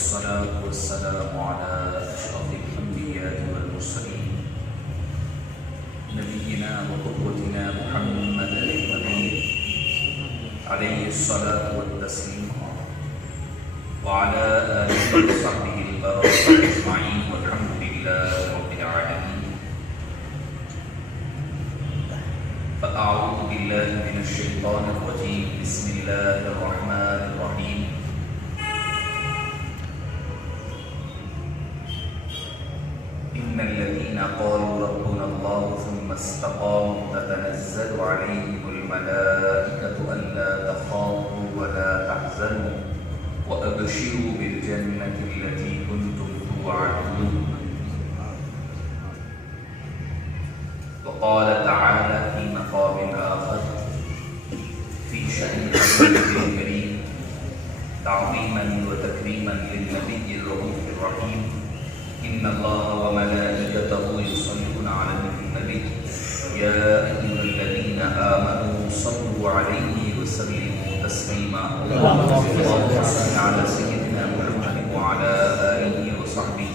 والصلاة والسلام على أشرف الأنبياء والمرسلين نبينا وقدوتنا محمد الأمين عليه الصلاة والتسليم وعلى آله وصحبه البررة أجمعين والحمد لله رب العالمين. فأعوذ بالله من الشيطان الرجيم. بسم الله الرحمن الرحيم. إن الذين قالوا ربنا الله ثم استقاموا تتنزل عليهم الملائكة ألا تخافوا ولا تحزنوا وأبشروا بالجنة التي كنتم توعدون. وقال تعالى في مقام آخر في شأن رسوله الكريم تعظيما وتكريما للنبي الرؤوف الرحيم: إن الله وملائكته يصلون على النبي يا أيها الذين آمنوا صلوا عليه وسلموا تسليما. اللهم صل على سيدنا محمد وعلى آله وصحبه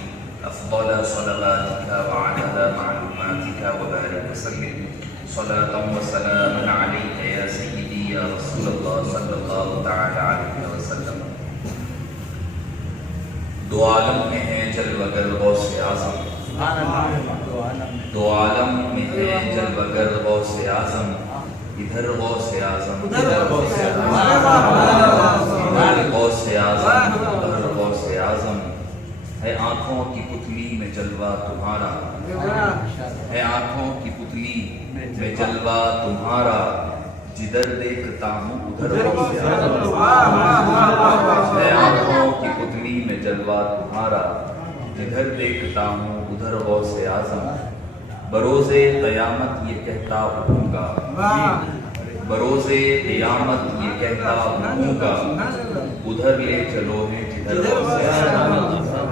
أفضل صلواتك وعدد معلوماتك وبارك وسلم صلاة وسلاما عليك يا سيدي يا رسول الله صلى الله تعالى عليه وسلم. دو عالم میں ہے جلوگر غوث اعظم، دو عالم میں ہے جلوگر غوث اعظم، ادھر غوث اعظم ادھر غوث اعظم، ادھر غوث اعظم ادھر غوث اعظم. ہے آنکھوں کی پتلی میں جلوہ تمہارا، ہے آنکھوں کی پتلی میں جلوہ تمہارا، جدھر دیکھتا ہوں ادھر غوث اعظم. ہے آنکھوں کی پتلی میں جلوہ تمہارا، جدھر دیکھتا ہوں ادھر غوث اعظم. بروز قیامت یہ کہتا اٹھوں گا، بروز قیامت یہ کہتا اٹھوں گا، ادھر لے چلو ہیں جدھر غوث اعظم،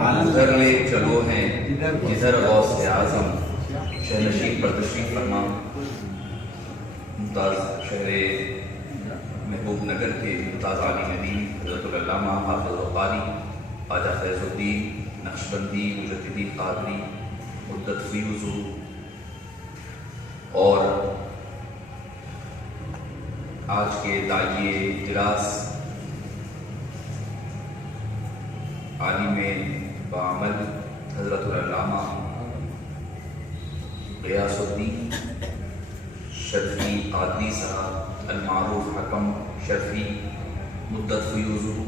ادھر لے چلو ہیں جدھر غوث اعظم. شہنشین پر تشریف فرما ممتاز شہر محبوب نگر کے ممتاز عالم دین حضرت العلامہ حافظ القاری خواجہ فیض الدین نقشبندی مجددی قادری مدت فی حضور، اور آج کے داعیے اجلاس عالم بعمل حضرت العلامہ غیاث الدین شرفی قادری صاحب المعروف حکم شرفی مدت فی حضور،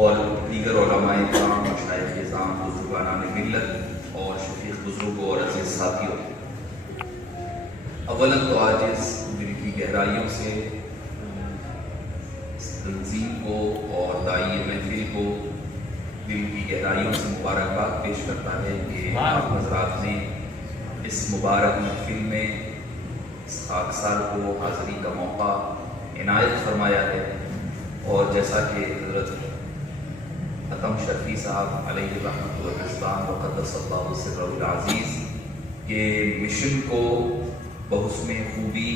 اور دیگر علماء کرام، مشائخ اعظام، بزرگان ملت اور شفیق بزرگوں اور عزیز ساتھیوں. اولاً تو آج اس دل کی گہرائیوں سے اس تنظیم کو اور داعی محفل کو دل کی گہرائیوں سے مبارکباد پیش کرتا ہے کہ آپ حضرات نے اس مبارک محفل میں اس خاکسار کو حاضری کا موقع عنایت فرمایا ہے. اور جیسا کہ حضرت حکم شرفی صاحب علیہ رحمۃ الاسلام وقدس اللہ سرہ العزیز کے مشن کو بحسن خوبی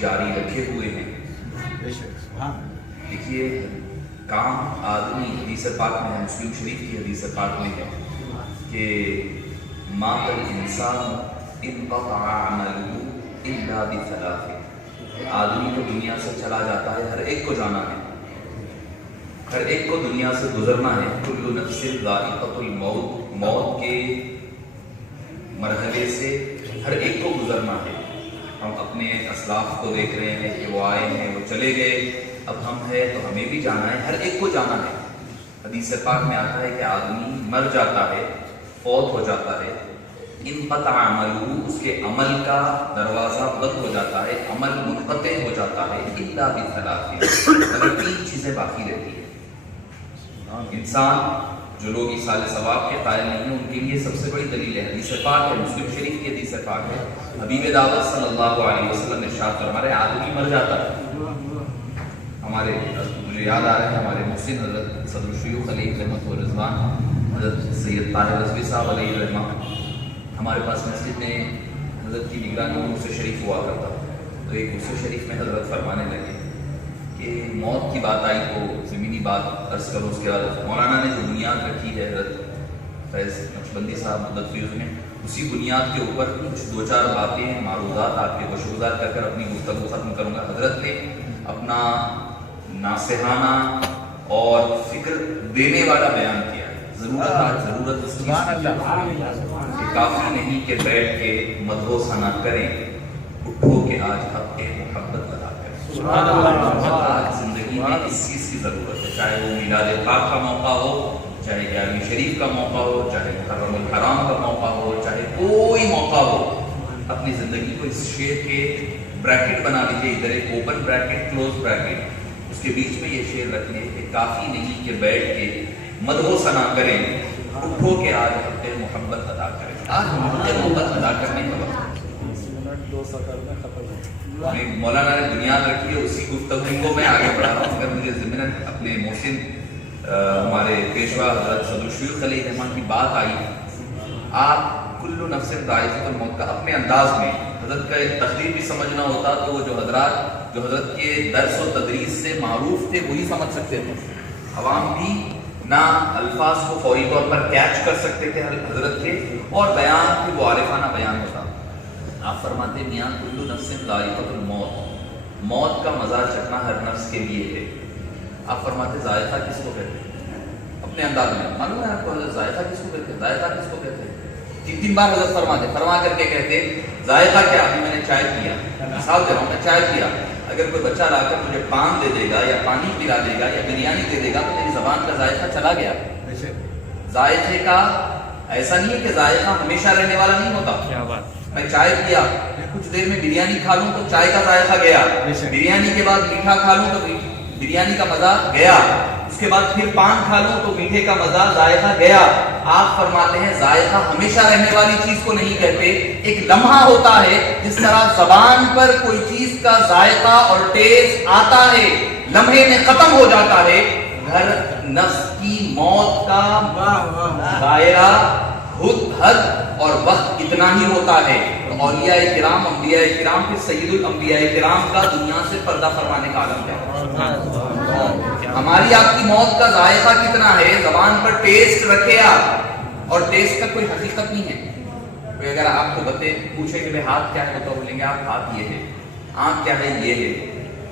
جاری رکھے ہوئے ہیں. دیکھیے، کام آدمی حدیث پاک میں ہے، مسلم شریف کی حدیث پاک میں ہے کہ مات الانسان انقطع عملہ الا بثلاث. آدمی تو دنیا سے چلا جاتا ہے، ہر ایک کو جانا ہے، ہر ایک کو دنیا سے گزرنا ہے. کل نفس ذائقۃ الموت، موت کے مرحلے سے ہر ایک کو گزرنا ہے. ہم اپنے اسلاف کو دیکھ رہے ہیں کہ وہ آئے ہیں، وہ چلے گئے، اب ہم ہیں تو ہمیں بھی جانا ہے، ہر ایک کو جانا ہے. حدیث پاک میں آتا ہے کہ آدمی مر جاتا ہے، فوت ہو جاتا ہے، انقطع عملہ، اس کے عمل کا دروازہ بند ہو جاتا ہے، عمل منقطع ہو جاتا ہے، الا بثلاث، اگر تین چیزیں باقی رہتی ہیں. انسان جو لوگ ایصال ثواب کے قائل نہیں ہیں، ان کے لیے سب سے بڑی دلیل ہے حدیث پاک ہے، مسلم شریف کی حدیث پاک ہے. حبیب دعوت صلی اللہ علیہ وسلم نے ارشاد فرمایا ہے آدمی مر جاتا ہے. ہمارے مجھے یاد آ رہا ہے ہمارے محسن حضرت صدر الشیوخ علیہ رحمۃ الرضوان حضرت سید طاہر رضوی صاحب علیہ رحمہ ہمارے پاس مسجد میں حضرت کی نگرانی میں غسل شریف ہوا کرتا. تو ایک غسل شریف میں حضرت فرمانے لگے کہ موت کی بات آئی تو زمینی بات عرض کروں. اس کے بعد مولانا نے جو بنیاد رکھی ہے حضرت فیض نقشبندی صاحب مدد فیض نے، اسی بنیاد کے اوپر کچھ دو چار باتیں معروضات آپ کے گوشگزار کر اپنی گفتگو ختم کروں گا. حضرت نے اپنا ناصحانہ اور فکر دینے والا بیان کیا ہے. ضرورت اس چیز کہ کافی نہیں کہ بیٹھ کے مدح و ثنا کریں، اٹھو کہ آج حق محبت ادا کریں. آج زندگی میں اس چیز کی ضرورت ہے، چاہے وہ میلاد پاک کا موقع ہو، چاہے 11ویں شریف کا موقع ہو، چاہے محرم الحرام کا موقع ہو، چاہے کوئی موقع ہو. اپنی زندگی کو اس شعر کے بریکٹ بنا لیجیے، ادھر ایک اوپن بریکٹ کلوز بریکٹ، اس کے بیچ میں یہ شعر رکھ لیں کہ کافی نہیں کہ بیٹھ کے مدح و ثنا کریں، اٹھو کہ آج حق محبت ادا کریں. آج حق محبت ادا کرنے کا وقت. مولانا نے بنیاد رکھی ہے، اسی گفتگو کو میں آگے بڑھا رہا ہوں. مگر مجھے ضمن اپنے محسن ہمارے پیشوا حضرت صدر الشیوخ خلیل رحمان کی بات آئی. آپ کل نفس ذائقۃ الموت کا اپنے انداز میں حضرت کا ایک تقریر بھی سمجھنا ہوتا تو وہ جو حضرات جو حضرت کے درس و تدریس سے معروف تھے وہی سمجھ سکتے تھے. عوام بھی نہ الفاظ کو فوری طور پر کیچ کر سکتے تھے حضرت کے، اور بیان بھی وہ عارفانہ بیان ہوتا. آپ فرماتے میاں کل نفس ذائقۃ الموت، موت کا مزہ چکھنا ہر نفس کے لیے ہے. آپ فرماتے ذائقہ کس کو کہتے ہیں؟ اپنے انداز میں معلوم ہے آپ کو حضرت ذائقہ کس کو کہتے ہیں؟ ذائقہ کس کو کہتے ہیں؟ 3 بار حضرت فرما کر کے کہتے ذائقہ کیا؟ ابھی میں نے چائے پیا، مثال دے رہا ہوں، میں چائے پیا، اگر کوئی بچہ لا کر مجھے پان دے دے گا یا پانی پلا دے گا یا بریانی دے دے گا تو میری زبان کا ذائقہ چلا گیا. ذائقے کا ایسا نہیں ہے کہ ذائقہ ہمیشہ رہنے والا نہیں ہوتا. میں چائے پیا، کچھ دیر میں بریانی کھا لوں تو چائے کا ذائقہ گیا، بریانی کے بعد میٹھا کھا لوں تو بریانی کا مزہ گیا، اس کے بعد پھر پان کھا لوں تو میٹھے کا مزہ ذائقہ گیا. آپ فرماتے ہیں ذائقہ ہمیشہ رہنے والی چیز کو نہیں کہتے، ایک لمحہ ہوتا ہے. جس طرح زبان پر کوئی چیز کا ذائقہ اور ٹیسٹ آتا ہے، لمحے میں ختم ہو جاتا ہے. ہر نفس کی موت کا دائرہ حد اور وقت اتنا ہی ہوتا ہے. اولیاء کرام، انبیاء کرام، پھر سید الانبیاء کرام کا دنیا سے پردہ فرمانے کا عالم ہے. ہماری آپ کی موت کا ذائقہ کتنا ہے؟ زبان پر ٹیسٹ رکھے آپ، اور ٹیسٹ کا کوئی حقیقت نہیں ہے. کوئی اگر آپ کو پوچھے کہ ہاتھ کیا ہے تو بولیں گے آپ ہاتھ یہ ہے، آنکھ کیا ہے یہ ہے،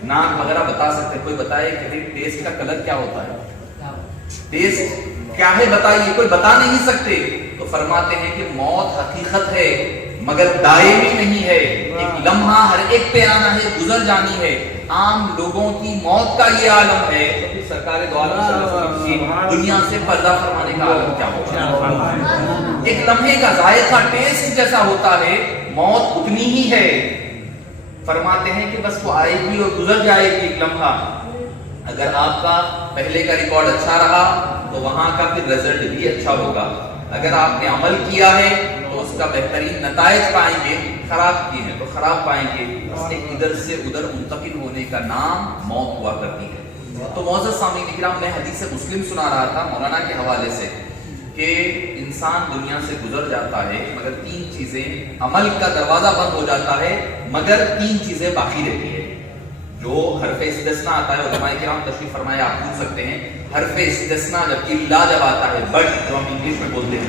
ناک وغیرہ بتا سکتے. کوئی بتائے کہ ٹیسٹ کا کلر کیا ہوتا ہے، ٹیسٹ کیا ہے بتائیے، کوئی بتا نہیں سکتے. تو فرماتے ہیں کہ موت حقیقت ہے مگر دائمی نہیں ہے، ایک لمحہ ہر ایک پہ آنا ہے، گزر جانی ہے. عام لوگوں کی موت کا یہ عالم ہے تو پھر سرکار دو عالم صلی اللہ علیہ وسلم کی دنیا سے پردہ فرمانے کا عالم کیا ہوگا؟ ایک لمحے کا ذائقہ ٹیسٹ جیسا ہوتا ہے، موت اتنی ہی ہے. فرماتے ہیں کہ بس وہ آئے گی اور گزر جائے گی ایک لمحہ. اگر آپ کا پہلے کا ریکارڈ اچھا رہا تو وہاں کا پھر رزلٹ بھی اچھا ہوگا. اگر آپ نے عمل کیا ہے تو اس کا بہترین نتائج پائیں گے، خراب کیے ہیں تو خراب پائیں گے. اس کے ادھر سے ادھر منتقل ہونے کا نام موت ہوا کرتی ہے. تو معزز سامعین کرام، میں حدیث مسلم سنا رہا تھا مولانا کے حوالے سے کہ انسان دنیا سے گزر جاتا ہے مگر 3 چیزیں، عمل کا دروازہ بند ہو جاتا ہے مگر 3 چیزیں باقی رہتی ہے. جو حرف استثناء آتا ہے، علماء کرام تشریف فرمائے، آپ پوچھ سکتے ہیں حرف استثناء جب الا جب آتا ہے، بٹ جو ہم انگلش میں بولتے ہیں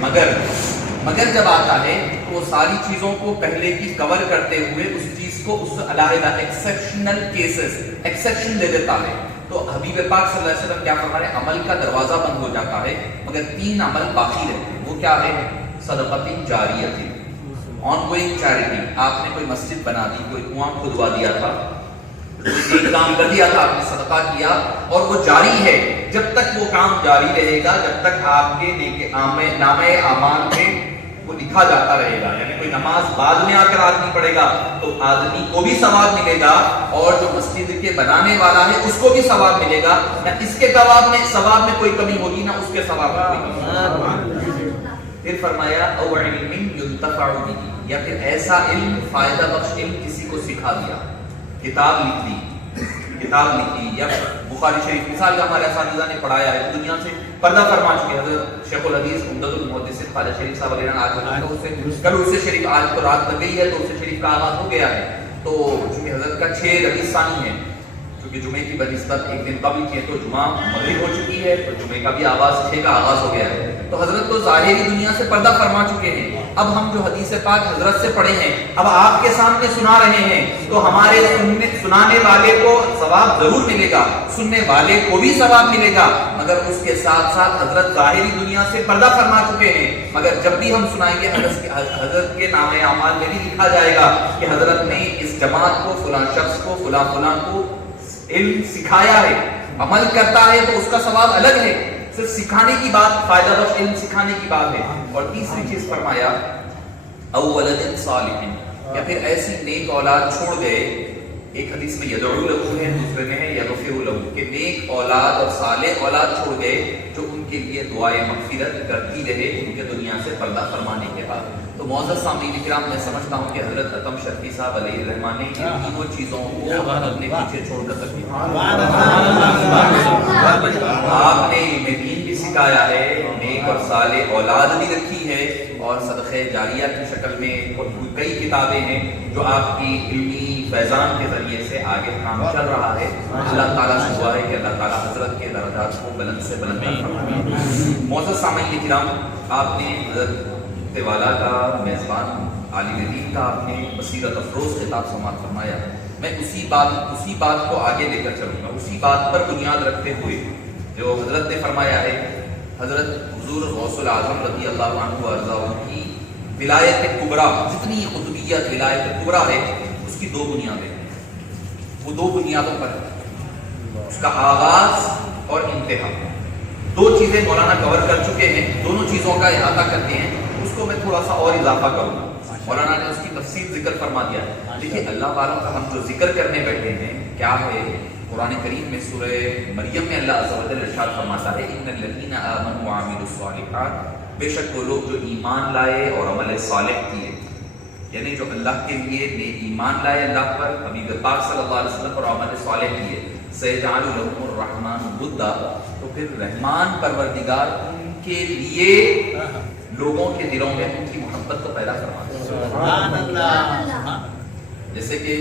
مگر جب آتا ہے تو وہ ساری چیزوں کو پہلے کی کور کرتے ہوئے اس چیز کو اس علیحدہ ایکسیپشنل کیسز ایکسیپشن دے دیتا ہے. تو حبیب پاک صلی اللہ علیہ وسلم کیا فرما رہے ہیں؟ عمل کا دروازہ بند ہو جاتا ہے مگر 3 عمل باقی رہتے ہیں. وہ کیا ہے؟ صدقۃ جاریہ، آن گوئنگ چیریٹی. آپ نے کوئی مسجد بنا دی، کوئی کنواں کھدوا دیا تھا، ایک کام کر دیا تھا، آپ نے صدقہ کیا اور وہ جاری ہے. جب تک وہ کام جاری رہے گا، جب تک آپ کے نامہ اعمال میں وہ لکھا جاتا رہے گا. یعنی کوئی نماز بعد میں آ کر آدمی پڑھے گا تو آدمی کو بھی ثواب ملے گا، اور جو مسجد کے بنانے والا ہے اس کو بھی ثواب ملے گا. نہ اس کے ثواب میں کوئی کمی ہوگی، نہ اس کے ثواب میں کوئی کمی ہوگی. پھر فرمایا او علم ينتفع به، یا پھر ایسا علم، فائدہ بخش علم کسی کو سکھا دیا، کتاب لکھ لی یا بخاری شریف مثال کا ہمارے اساتذہ نے پڑھایا ہے، دنیا سے پردہ فرما چکے. حضرت شیخ الحدیث عمدۃ المحدثین خواجہ شریف صاحب وغیرہ کل عرس شریف، آج تو رات لگ گئی ہے تو عرس شریف کا آغاز ہو گیا ہے. تو چونکہ حضرت کا 6 ربیع ثانی ہے، چونکہ کیونکہ جمعے کی بنسبت ایک دن قبل کیے تو جمعہ مغرب ہو چکی ہے، تو جمعے کا بھی آغاز 6 کا آغاز ہو گیا ہے، تو حضرت تو ظاہری دنیا سے پردہ فرما چکے ہیں۔ اب ہم جو حدیث پاک حضرت سے پڑھے ہیں اب آپ کے سامنے سنا رہے ہیں، تو ہمارے سنانے والے کو ثواب ضرور ملے گا، سننے والے کو بھی ثواب ملے گا، مگر اس کے ساتھ ساتھ حضرت ظاہری دنیا سے پردہ فرما چکے ہیں۔ مگر جب بھی ہم سنائیں گے حضرت کے نام اعمال میں بھی لکھا جائے گا کہ حضرت نے اس جماعت کو، فلاں شخص کو، فلاں کو علم سکھایا ہے، عمل کرتا ہے تو اس کا ثواب الگ ہے، صرف سکھانے کی بات، فائدہ بخش علم سکھانے کی بات ہے۔ اور تیسری چیز فرمایا او ولد صالح، یا پھر ایسی نیک اولاد چھوڑ گئے، ایک حدیث میں یدعو لہ ہے، دوسرے میں ہے یغفر لہ، کہ نیک اولاد اور صالح اولاد چھوڑ گئے جو ان کے لیے دعائے مغفرت کرتی رہے ان کے دنیا سے پردہ فرمانے کے بعد۔ تو معزز سامعین کرام، میں سمجھتا ہوں کہ حضرت عتم شرفی صاحب علیہ الرحمٰن نے ان تینوں چیزوں کو اپنے پیچھے چھوڑ کر تکلیف، آپ نے علم دین بھی سکھایا ہے، نیک اور صالح اولاد بھی رکھی ہے، اور صدقہ جاریہ کی شکل میں کئی کتابیں ہیں جو آپ کی علمی فیضان کے ذریعے سے آگے کام چل رہا ہے۔ اللہ تعالیٰ سے دعا ہے کہ اللہ تعالیٰ حضرت کے درجات کو بلند سے بلند فرمائے۔ معزز سامعین کرام، آپ نے حضرت والا کا میزبان عالم دین کا آپ نے بصیرت افروز خطاب سماعت فرمایا، میں اسی بات کو آگے لے کر چلوں گا، اسی بات پر بنیاد رکھتے ہوئے جو حضرت نے فرمایا ہے۔ حضرت حضور غوث العظم رضی اللہ عنہ وارضاہ کی ولایت کبریٰ، جتنی قطبیت ولایت کبریٰ ہے، اس کی 2 بنیادیں ہیں، وہ 2 بنیادوں پر ہے، اس کا آغاز اور انتہا۔ 2 چیزیں مولانا کور کر چکے ہیں، دونوں چیزوں کا احاطہ کرتے ہیں، اس کو میں تھوڑا سا اور اضافہ کروں گا۔ مولانا نے اس کی تفصیل ذکر فرما دیا۔ دیکھیے اللہ والوں کا ہم جو ذکر کرنے بیٹھے ہیں کیا ہے، قرآن کریم میں سورہ مریم میں اللہ عز و جل ارشاد فرماتا ہے ان الذین آمنوا وعملوا الصالحات، بے شک وہ لوگ جو ایمان لائے اور عمل صالح کیے، یعنی جو اللہ کے لیے ایمان لائے، اللہ پر، حبیب پاک صلی اللہ علیہ وسلم پر عمل صالح کیے، سیجعل لهم الرحمن ودا، تو پھر رحمان پروردگار ان کے لیے لوگوں کے دلوں میں ان کی محبت کو پیدا فرماتا ہے۔ سبحان اللہ۔ جیسے کہ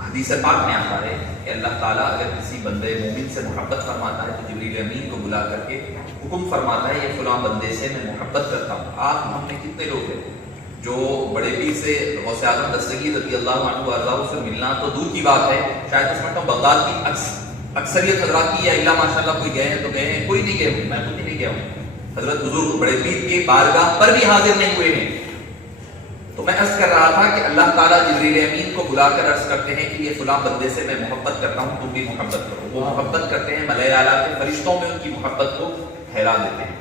حدیث پاک میں آتا ہے کہ اللہ تعالیٰ اگر کسی بندے مومن سے محبت فرماتا ہے تو جبریل امین کو بلا کر کے حکم فرماتا ہے یہ فلاں بندے سے میں محبت کرتا ہوں۔ آپ ہم میں کتنے لوگ ہیں جو بڑے پیر سے غوث اعظم دستگیر رضی اللہ عنہ وارضاہ سے ملنا تو دور کی بات ہے، شاید میں سمجھتا ہوں بغداد کی اکثریت حضرات کی یا اللہ ماشاءاللہ کوئی گئے ہیں تو گئے ہیں، کوئی نہیں گئے ہوں، میں خود نہیں گیا ہوں، حضرت حضور بڑے پیر کے بارگاہ پر بھی حاضر نہیں ہوئے ہیں۔ تو میں عرض کر رہا تھا کہ اللہ تعالیٰ جبریل امین کو بلا کر عرض کرتے ہیں کہ یہ فلاں بندے سے میں محبت کرتا ہوں، تم بھی محبت کرو۔ وہ محبت کرتے ہیں، ملائے اعلیٰ کے فرشتوں میں ان کی محبت کو پھیلا دیتے ہیں،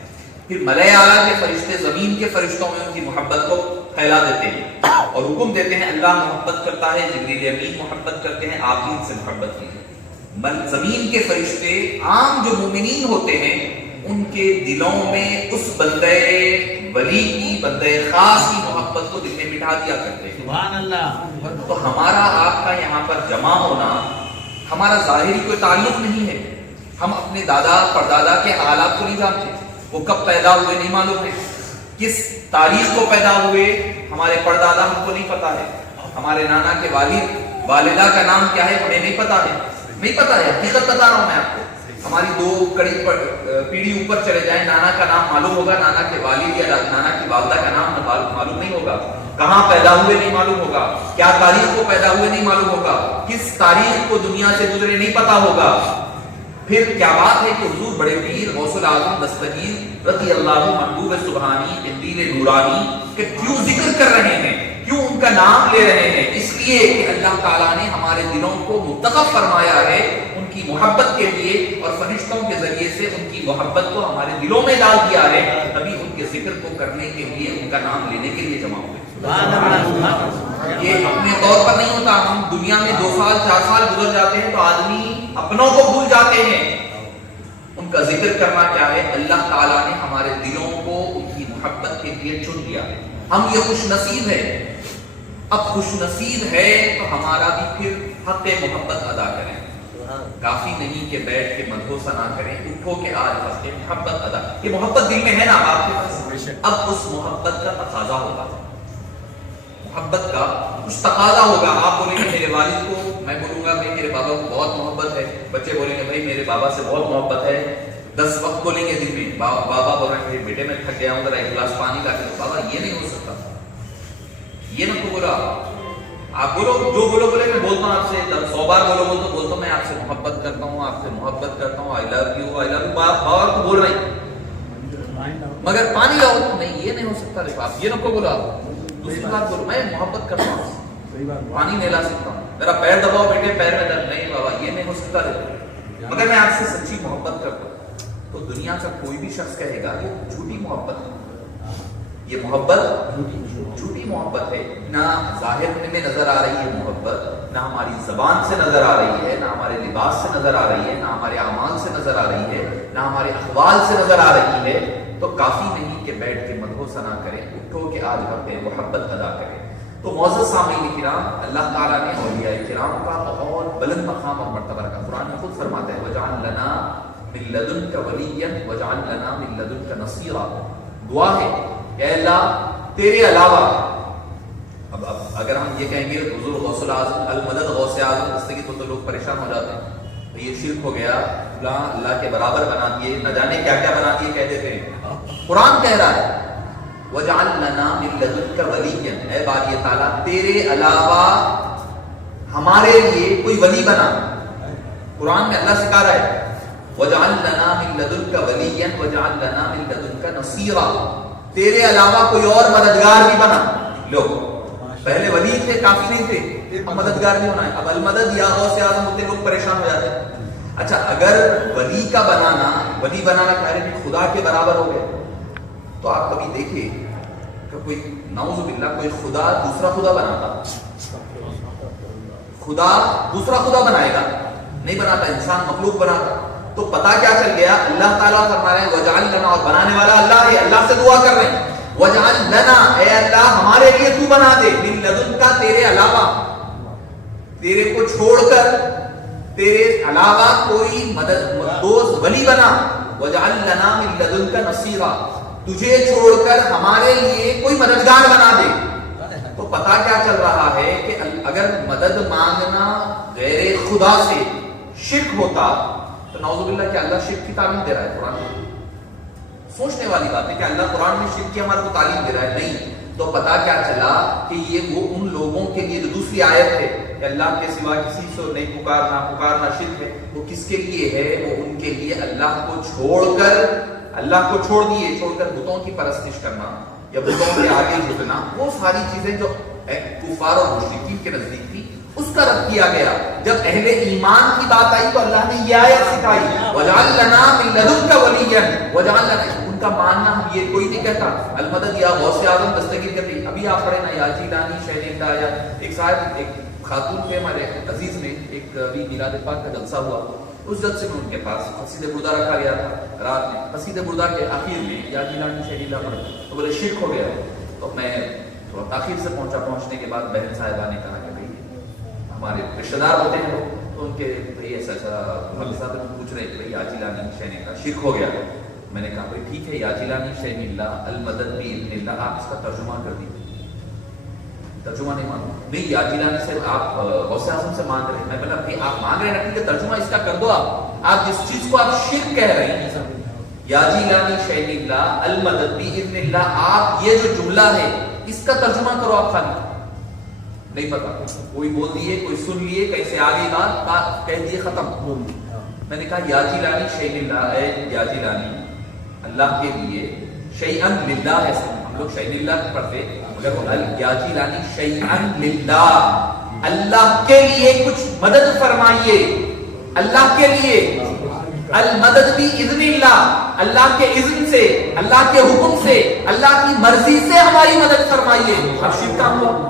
پھر ملائے اعلیٰ کے فرشتے زمین کے فرشتوں میں ان کی محبت کو پھیلا دیتے ہیں اور حکم دیتے ہیں اللہ محبت کرتا ہے، جبریل امین محبت کرتے ہیں، آپ بھی ان سے محبت کیجیے۔ زمین کے فرشتے عام جو مومنین ہوتے ہیں ان کے دلوں میں اس بندے ولی کی، بندے خاص کی محبت کو دل میں بٹھا دیا کرتے ہیں۔ سبحان اللہ۔ تو ہمارا آپ کا یہاں پر جمع ہونا ہمارا ظاہری کوئی تعلق نہیں ہے، ہم اپنے دادا پردادا کے حالات کو نہیں جانتے، وہ کب پیدا ہوئے نہیں معلوم ہے، کس تاریخ کو پیدا ہوئے ہمارے پردادا ہم کو نہیں پتا ہے، ہمارے نانا کے والد والدہ کا نام کیا ہے ہمیں نہیں پتا ہے، نہیں پتا ہے، حقیقت بتا رہا ہوں میں آپ کو۔ ہماری 2 کڑی پیڑھی اوپر چلے جائیں، نانا کا نام معلوم ہوگا، نانا کے والد یا نانا کی والدہ کا نام معلوم نہیں ہوگا، کہاں پیدا ہوئے نہیں معلوم ہوگا، کیا تاریخ کو پیدا ہوئے نہیں معلوم ہوگا، کس تاریخ کو دنیا سے گزرے نہیں پتا ہوگا۔ پھر کیا بات ہے کہ حضور بڑے پیر غوث العظم دستگیر رضی اللہ محبوب سبحانی قندیل نورانی کہ کیوں ذکر کر رہے ہیں، کیوں ان کا نام لے رہے ہیں؟ اس لیے کہ اللہ تعالیٰ نے ہمارے دلوں کو منتخب فرمایا ہے ان کی محبت کے لیے، اور فرشتوں کے ذریعے سے ان کی محبت کو ہمارے دلوں میں ڈال دیا ہے، تبھی ان کے ذکر کو کرنے کے لیے، ان کا نام لینے کے لیے جمع ہوئے۔ یہ اپنے طور پر نہیں ہوتا، ہم دنیا میں 2 سال 4 سال گزر جاتے ہیں تو آدمی اپنوں کو بھول جاتے ہیں، ان کا ذکر کرنا کیا ہے، اللہ تعالیٰ نے ہمارے دلوں کو ان کی محبت کے لیے چن لیا ہے، ہم یہ خوش نصیب ہے۔ اب خوش نصیب ہے تو ہمارا بھی پھر حق محبت ادا کریں، کافی نہیں کہ بیٹھ کے مدحو ثنا کریں، اٹھو کہ آج حق محبت ادا، یہ محبت دل میں ہے نا آپ کے پاس، اب اس محبت کا تقاضا ہوگا، محبت کا کچھ تقاضا ہوگا، آپ بولیں گے میرے والد کو، میں بولوں گا بھائی میرے بابا لو بہت محبت ہے, بچے بولیں گے بھائی میرے بابا سے بہت محبت ہے, 10 وقت بولیں گے دن میں, بابا بول رہے ہیں بیٹے میں تھک گیا ہوں ذرا 1 گلاس پانی لا کے, بابا یہ نہیں ہو سکتا, یہ نہ کو بولا آپ بولو جو بولو بولے میں بولتا ہوں آپ سے 100 بار بولو بولتا ہوں میں آپ سے محبت کرتا ہوں, آپ سے محبت کرتا ہوں, آئی لو یو بابا کو بول رہے ہیں مگر پانی لاؤ نہیں, یہ نہیں ہو سکتا. آپ یہ نہ کو بولو, آپ دوسری بات بولو میں محبت کرتا ہوں پانی نہیں لا سکتا ہوں, میرا پیر دباؤ بیٹے پیر میں درد نہیں بابا یہ نہیں ہو سکتا مگر میں آپ سے سچی محبت کرتا ہوں. تو دنیا کا کوئی بھی شخص کہے گا یہ جھوٹی محبت ہے, یہ محبت جھوٹی محبت ہے, نہ ظاہر میں نظر آ رہی ہے محبت, نہ ہماری زبان سے نظر آ رہی ہے, نہ ہمارے لباس سے نظر آ رہی ہے, نہ ہمارے اعمال سے نظر آ رہی ہے, نہ ہمارے احوال سے نظر آ رہی ہے. تو کافی نہیں کہ بیٹھ کے مدح و ثنا کریں, اٹھو کہ آج ہم پہ محبت ادا کریں. تو معزز سامعین کرام, اللہ تعالیٰ نے اولیاء کرام کا بہت بلند مقام اور مرتبہ رکھا. قرآن میں خود فرماتا ہے وَجَعَلْ لَنَا مِن لَدُنْكَ وَلِيًّا وَجَعَلْ لَنَا مِن لَدُنْكَ نَصِيرًا. دعا ہے کہ اے اللہ تیرے علاوہ, اب اگر ہم یہ کہیں گے حضور غوث الاعظم المدد غوث اعظم اس سے تو لوگ پریشان ہو جاتے ہیں, تو یہ شرک ہو گیا, اللہ کے برابر بنا دیے, نہ جانے کیا کیا بنا دیے کہہ دیتے ہیں. قرآن کہہ رہا ہے وَجَعَلْ لَنَا مِن لَدُنْكَ وَلِيًّا, اے باری تعالیٰ تیرے علاوہ ہمارے لیے کوئی ولی بنا. قرآن میں اللہ سکھا رہا ہے وَجَعَلْ لَنَا مِن لَدُنْكَ وَلِيًّا وَجَعَلْ لَنَا مِن لَدُنْكَ نَصِيرًا, تیرے علاوہ کوئی اور مددگار بھی بنا. لوگ پہلے ولی تھے کافی نہیں تھے, اب مددگار بھی ہونا ہے. اب المدد یا غوث اعظم ہوتے لوگ پریشان ہو جاتے ہیں. اچھا اگر ولی کا بنانا, ولی بنانا کہہ رہے ہیں خدا کے برابر ہو گئے, تو آپ کبھی دیکھیں کہ کوئی نعوذ باللہ کوئی خدا دوسرا خدا بناتا, خدا دوسرا خدا بنائے گا نہیں بناتا, انسان مخلوق بناتا. تو پتا کیا چل گیا, اللہ تعالیٰ فرما رہے ہیں وَجَعَلْ لَنَا, اور بنانے والا اللہ ہے, اللہ سے دعا کر رہے ہیں وَجَعَلْ لَنَا, اے اللہ ہمارے لیے تو بنا دے, مِن لَدُنْكَ تیرے علاوہ, تیرے کو چھوڑ کر تیرے علاوہ کوئی دوست ولی بنا. وَجَعَلْ لَنَا مِن لَدُنْكَ نَصِيرًا, تجھے چھوڑ کر ہمارے لیے کوئی مددگار بنا دے. تو پتا کیا چل رہا ہے کہ اگر مدد مانگنا غیر خدا سے شرک ہوتا تو نعوذ باللہ کہ اللہ شرک کی تعلیم دے رہا ہے. قرآن سوچنے والی بات ہے کہ اللہ قرآن میں شرک کی ہمارے کو تعلیم دے رہا ہے, نہیں. تو پتا کیا چلا کہ یہ وہ ان لوگوں کے لیے جو دوسری آیت ہے کہ اللہ کے سوا کسی سے نہیں پکارنا شرک ہے, وہ کس کے لیے ہے, وہ ان کے لیے اللہ کو چھوڑ کر, اللہ کو چھوڑ دیے, چھوڑ کر بتوں کی پرستش کرنا یا بتوں کے آگے جھکنا, وہ ساری چیزیں جو کفار اور مشرکین کے نزدیک تھی اس کا رد کیا گیا. جب اہل ایمان کی بات آئی تو اللہ نے یہ آیت سکھائی وَجَعَلْ لَنَا مِن لَدُنْكَ وَلِيًّا وَجَعَلْ لَنَا. ان کا ماننا ہم یہ کوئی نہیں کہتا المدد یا غوث اعظم دستگیر کرتی. ابھی آپ پڑھیں نا یا جیلانی شیخ یا ایک صاحب ایک خاتون پہ ہمارے عزیز میں ایک ابھی میلاد پاک کا جلسہ ہوا, اس جلسے میں ان کے پاس قصید بردہ رکھا گیا تھا. رات میں قصید بردہ کے آخر میں یا جیلانی شیخ پڑھ تو بولے شرک ہو گیا. تو میں تھوڑا تاخیر سے پہنچنے کے بعد بہن صاحبہ نے کہا کہ بھائی ہمارے رشتہ دار ہوتے ہیں وہ, تو ان کے بھائی ایسا صاحب پوچھ رہے کہ بھائی یا جیلانی شیخ کا شرک ہو گیا. میں نے کہا بھائی ٹھیک ہے یا جیلانی شیخ اللہ المدد بإذن اللہ, آپ اس کا ترجمہ کر دیجیے. ترجمہ نہیں مانو, نہیں یا جیلانی سے آپ غوث اعظم سے مانگ رہے ہیں. میں بولا بھائی آپ مانگ رہے ہیں کہ ترجمہ اس کا کر دو. آپ جس چیز کو آپ شرک کہہ رہے ہیں یا جیلانی شیخ اللہ المدد بإذن اللہ, آپ یہ جو جملہ ہے اس کا ترجمہ کرو. آپ خالی نہیں پتا, کوئی بول دیے, کوئی سن لیے, کہیں سے آگے بات کہہ دیے, ختم. میں نے کہا یا جیلانی شیخ اللہ, اے یا جیلانی اللہ کے لیے شیئن للہ ہے. ہم لوگ شیئن للہ پڑھتے مگر یا جیلانی شیئن للہ, اللہ کے لیے کچھ مدد فرمائیے, اللہ کے لیے. المدد بھی اذن اللہ, اللہ کے اذن سے, اللہ کے حکم سے, اللہ کی مرضی سے ہماری مدد فرمائیے. اب شرک کام ہوا.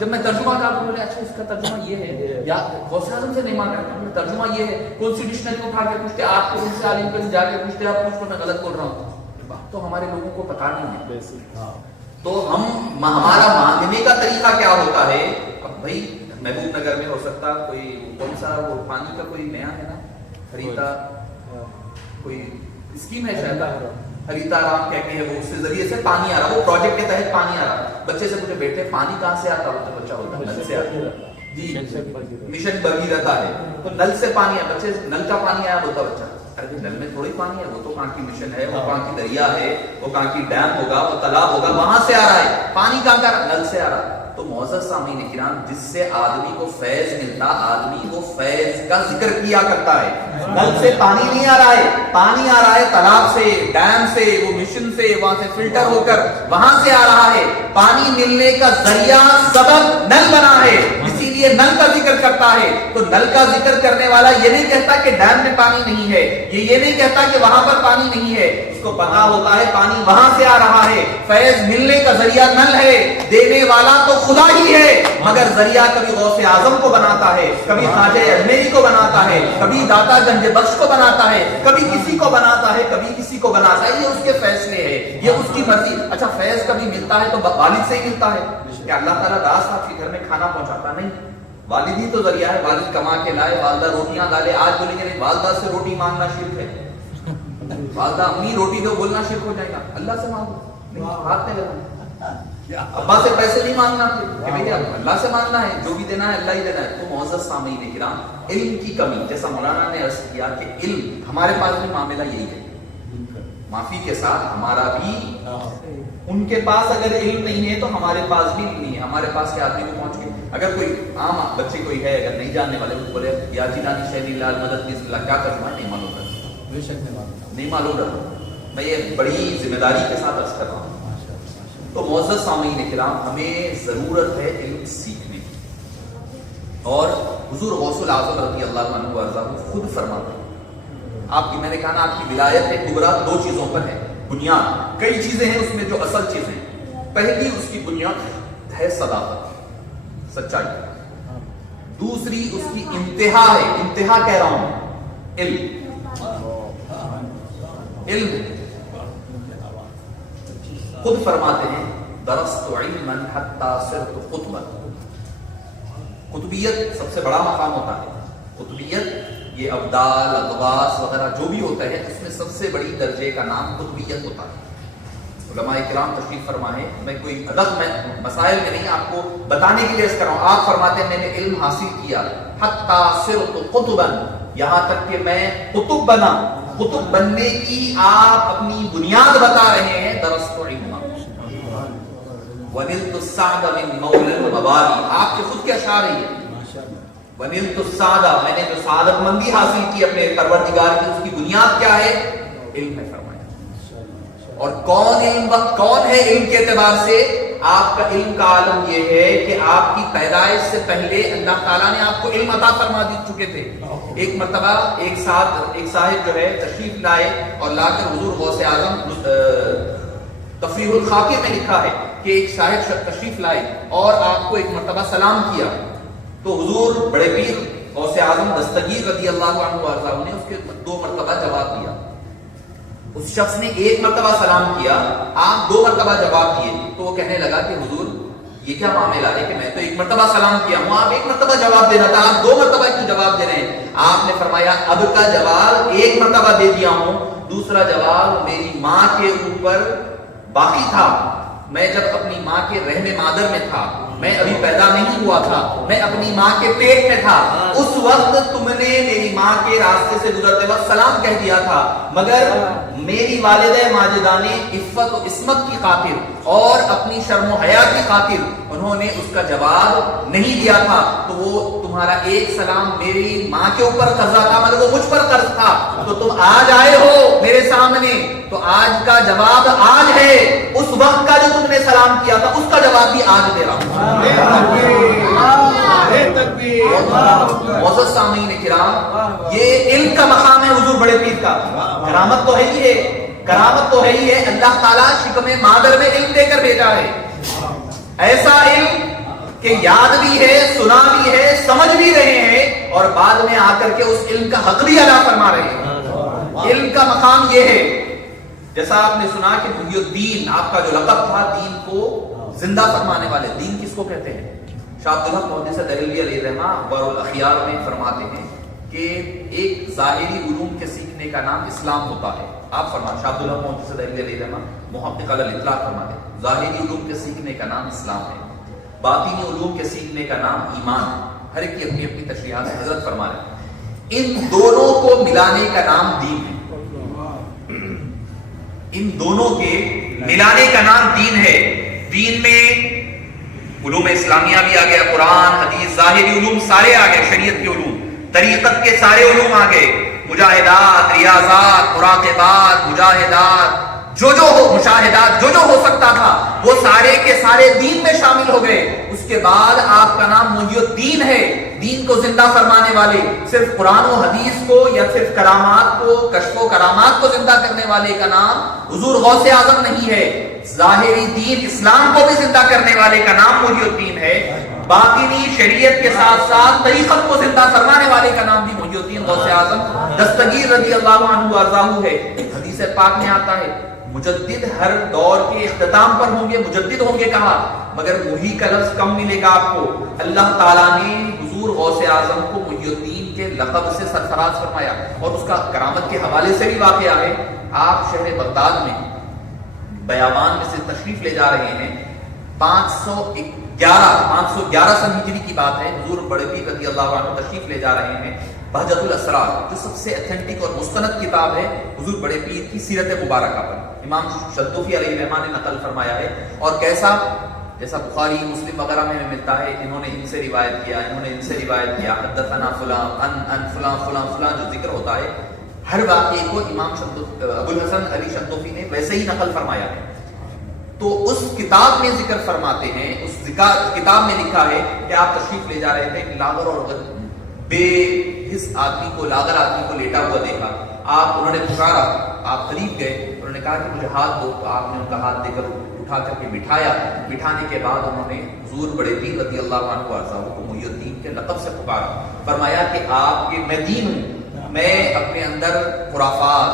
جب میں ترجمہ کہا تو بولے اچھا اس کا ترجمہ یہ ہے, یا غوث اعظم سے نہیں مانگ رہا, ترجمہ یہ ہے. کون سی ڈکشنری اٹھا کے پوچھتے, آپ کو ان سے عالم کے جا کے پوچھتے, آپ پوچھ میں غلط بول رہا ہوں. تو ہمارے لوگوں کو پتا نہیں ہے. تو ہمارا مانگنے کا طریقہ کیا ہوتا ہے. اب بھائی محبوب نگر میں ہو سکتا کوئی کون سا وہ پانی کا کوئی نیا ہے نا, ہریتا کوئی اسکیم ہے شاید, ہریتا رام کہہ کے ہے, وہ اس کے ذریعے سے پانی آ رہا, وہ پروجیکٹ کے تحت پانی آ رہا. بچے سے پوچھے بیٹے پانی کہاں سے آتا, تو بچہ ہوتا ہے نل سے آتا. جی مشن بھگیرتا ہے، تو نل سے پانی ہے، بچے نل کا پانی آیا بولتا بچہ ارے نل میں تھوڑی پانی ہے، وہ تو کہاں کی مشن ہے، وہ کہاں کی دریا ہے، وہ کہاں کی ڈیم ہوگا، وہ تالاب ہوگا، وہاں سے آ رہا ہے پانی، کہاں کا نل سے آ رہا ہے۔ تو معزز سامعین کرام، جس سے آدمی کو فیض ملتا، آدمی کو فیض کا ذکر کیا کرتا ہے۔ نل سے پانی نہیں آ رہا ہے، پانی آ رہا ہے تالاب سے، ڈیم سے، وہ مشن سے، وہاں سے فلٹر ہو کر وہاں سے آ رہا ہے۔ پانی ملنے کا ذریعہ سبب نل بنا ہے، اسی لیے نل کا ذکر کرتا ہے۔ تو نل کا ذکر کرنے والا یہ نہیں کہتا کہ ڈیم میں پانی نہیں ہے، یہ نہیں کہتا کہ وہاں پر پانی نہیں ہے، اس کو پتا ہوتا ہے پانی وہاں سے آ رہا ہے، فیض ملنے کا ذریعہ نل ہے، دینے والا تو خدا ہی ہے، مگر ذریعہ کبھی غوث اعظم کو بناتا ہے، کبھی خواجہ اجمیری کو بناتا ہے، کبھی داتا گنج بخش کو بناتا ہے، کبھی کسی کو بناتا ہے، کبھی کسی کو بناتا ہے، یہ اس کے فیصلے ہے، یہ اس کی مرضی۔ اچھا فیض کبھی ملتا ہے تو والد سے ہی ملتا ہے، کہ اللہ تعالیٰ راست آپ کے گھر میں کھانا پہنچاتا نہیں، والد ہی تو ذریعہ ہے، والد کما کے لائے، والدہ روٹیاں ڈالے۔ آج بولیں گے نہیں والدہ سے روٹی مانگنا شرک ہے، والدہ امی روٹی دو بولنا شرک ہو جائے گا، اللہ سے مانگو نہیں، ہاتھ میں لگانا، ابا سے پیسے نہیں مانگنا کہ بھئی اللہ سے مانگنا ہے، جو بھی دینا ہے اللہ ہی دینا ہے۔ تو معزز سامعین کرام، علم کی کمی، جیسا مولانا نے عرض کیا کہ علم، ہمارے پاس بھی معاملہ یہی ہے، معافی کے ساتھ ہمارا بھی، ان کے پاس اگر علم نہیں ہے تو ہمارے پاس بھی نہیں ہے، ہمارے پاس کیا آدمی کو پہنچ کے اگر کوئی عام بچے کوئی ہے اگر نہیں جاننے والے وہ بولے یا جیلانی شیخ لال مدد کی اللہ کیا کرنا ہے، نہیں معلوم رہتا، بے شک نہیں معلوم رہتا، میں یہ بڑی ذمہ داری کے ساتھ عرض کر رہا ہوں۔ تو معزز سامعین کرام، ہمیں ضرورت ہے علم سیکھنے کی، اور حضور غوث الاعظم رضی اللہ عنہ وارضاہ خود فرماتے ہیں، آپ کی میں نے کہا نا آپ کی ولایت کبریٰ دو چیزوں پر ہے، بنیاد کئی چیزیں ہیں اس میں جو اصل چیزیں ہیں، پہلی اس کی بنیاد ہے صداقت، سچائی، دوسری اس کی انتہا ہے، انتہا کہہ رہا ہوں علم، علم خود فرماتے ہیں درست علما حتی صرت قطبا، قطبیت سب سے بڑا مقام ہوتا ہے، قطبیت یہ ابدال اقواس وغیرہ جو بھی ہوتا ہے اس میں سب سے بڑی درجے کا نام قطبیت ہوتا ہے۔ علماء کرام تشریف فرمائے، میں کوئی ادب میں مسائل میں نہیں، آپ کو بتانے کے لیے اس کر رہا ہوں، آپ فرماتے ہیں میں نے علم حاصل کیا حتی صرت قطبا، یہاں تک کہ میں قطب بنا، قطب بننے کی آپ اپنی بنیاد بتا رہے ہیں، درست علما وَنِلْتُ السَّعْدَ مِن مَوْلَى الْمَبَارِ، آپ کے خود کے اشعار ہیں وَنِلْتُ السَّعْدَ، میں نے جو سعادت مندی حاصل کی اپنے پروردگار کی، اس کی بنیاد کیا ہے؟ علم ہے فرمایا۔ اور کون ہے علم کے اعتبار سے؟ آپ کا علم کا عالم یہ ہے کہ آپ کی پیدائش سے پہلے اللہ تعالیٰ نے آپ کو علم عطا فرما دی چکے تھے۔ ایک مرتبہ ایک صاحب جو ہے تشریف لائے اور لا کر حضور غوث اعظم تفریح الخاطر میں لکھا ہے کہ ایک صاحب تشریف لائے اور آپ کو ایک مرتبہ سلام کیا، تو حضور بڑے پیر غوث اعظم دستگیر رضی اللہ عنہ وارضاہ نے اس کے 2 مرتبہ جواب دیا۔ اس شخص نے 1 مرتبہ سلام کیا، آپ 2 مرتبہ جواب دیے، تو وہ کہنے لگا کہ حضور یہ کیا معاملہ ہے کہ میں تو 1 مرتبہ سلام کیا ہوں، آپ 1 مرتبہ جواب دینا تھا، آپ 2 مرتبہ کیوں جواب دے رہے ہیں؟ آپ نے فرمایا اب کا جواب 1 مرتبہ دے دیا ہوں، دوسرا جواب میری ماں کے اوپر باقی تھا، میں جب اپنی ماں کے رحم مادر میں تھا، میں ابھی پیدا نہیں ہوا تھا، میں اپنی ماں کے پیٹ میں تھا، اس وقت تم نے میری ماں کے راستے سے گزرتے وقت سلام کہہ دیا تھا، مگر میری والدہ ماجدہ نے عفت و عصمت کی خاطر اور اپنی شرم و حیا کی خاطر انہوں نے اس کا جواب نہیں دیا تھا، تو وہ تمہارا ایک سلام میری ماں کے اوپر قرضہ تھا، مگر وہ مجھ پر قرض تھا، تو تم آج آئے ہو میرے سامنے، تو آج کا جواب آج ہے، اس وقت کا جو تم نے سلام کیا تھا اس کا جواب بھی آج دے رہا ہوں۔ معزز سامعین کرام، یہ علم کا مقام ہے حضور بڑے پیر کا، کرامت تو ہے ہی ہے، کرامت تو ہے ہی ہے، اللہ تعالیٰ شکم مادر میں علم دے کر بھیجا ہے، ایسا علم کہ یاد بھی ہے، سنا بھی ہے، سمجھ بھی رہے ہیں، اور بعد میں آ کر کے اس علم کا حق بھی ادا فرما رہے ہیں۔ علم کا مقام یہ ہے، جیسا آپ نے سنا کہ محی الدین آپ کا جو لقب تھا، دین کو زندہ فرمانے والے، دین کس کو کہتے ہیں؟ شاہ عبدالحق محدث دہلوی علیہ رحمہ اخبار الاخیار میں فرماتے ہیں کہ ایک ظاہری علوم کے سیکھنے کا نام اسلام ہوتا ہے۔ آپ فرماتے شاہ عبدالحق محدث دہلوی علیہ رحمہ محقق علی الاطلاق فرماتے ہیں ظاہری علوم کے سیکھنے کا نام اسلام ہے، باطنی علوم کے سیکھنے کا نام ایمان ہے۔ ہر ایک کی اپنی اپنی تشریحات ہے. حضرت فرما رہے ہیں ان دونوں کو ملانے کا نام دین ہے. ان دونوں کے ملانے کا نام دین ہے. دین میں علوم اسلامیہ بھی آ گیا, قرآن حدیث ظاہری علوم سارے آ گئے, شریعت کے علوم, طریقت کے سارے علوم آ گئے, مجاہدات, ریاضات, مراقبات, مجاہدات, جو ہو, مشاہدات, جو ہو سکتا تھا وہ سارے کے سارے دین میں شامل ہو گئے. اس کے بعد آپ کا نام محی الدین ہے. دین کو زندہ فرمانے والے, صرف قرآن و حدیث کو یا صرف کرامات کو, کشف و کرامات کو زندہ کرنے والے کا نام حضور غوث اعظم نہیں ہے. ظاہری دین اسلام کو بھی زندہ کرنے والے کا نام محی الدین ہے. باطنی شریعت کے ساتھ ساتھ طریقت کو زندہ فرمانے والے کا نام بھی محی الدین غوث اعظم دستگیر رضی اللہ عنہ وارضاہ ہے. حدیث پاک میں آتا ہے مجدد ہر دور کے اختتام پر ہوں گے, مجدد ہوں گے کہا, مگر محی کا لفظ کم ملے گا آپ کو. اللہ تعالیٰ نے حضور غوث اعظم کو محی الدین کے لقب سے سرفراز فرمایا, اور اس کا کرامت کے حوالے سے بھی واقعہ ہے. آپ شہر بغداد میں بیابان میں سے تشریف لے جا رہے ہیں, 511 سن ہجری کی بات ہے. حضور بڑے پیر رضی اللہ عنہ تشریف لے جا رہے ہیں. بہجت الاسرار جو سب سے اتھینٹک اور مستند کتاب ہے حضور بڑے پیر کی سیرت مبارکہ پر, امام شدوفی علیہ الرحمہ نے نقل فرمایا ہے. اور کیسا, جیسا بخاری مسلم وغیرہ میں ملتا ہے, انہوں نے ان سے روایت کیا, انہوں نے ان سے روایت کیا, حدثنا فلان ان فلان فلان فلان جو ذکر ہوتا ہے, ہر واقعے کو امام ابو الحسن علی شدوفی نے ویسے ہی نقل فرمایا ہے. تو اس کتاب میں ذکر فرماتے ہیں, اس کتاب میں لکھا ہے کہ آپ تشریف لے جا رہے تھے, کہ لاغر اور بے حس آدمی کو, لاغر آدمی کو لیٹا ہوا دیکھا. آپ, انہوں نے پکارا, آپ قریب گئے, انہوں نے کہا کہ مجھے ہاتھ دو, تو آپ نے ان کا ہاتھ دے کر اٹھا کر کے بٹھایا. بٹھانے کے بعد انہوں نے حضور بڑے پیر رضی اللہ عنہ وارضاہ کو محی الدین کے لقب سے پکارا. فرمایا کہ آپ کے, میں دین ہوں, میں اپنے اندر خرافات,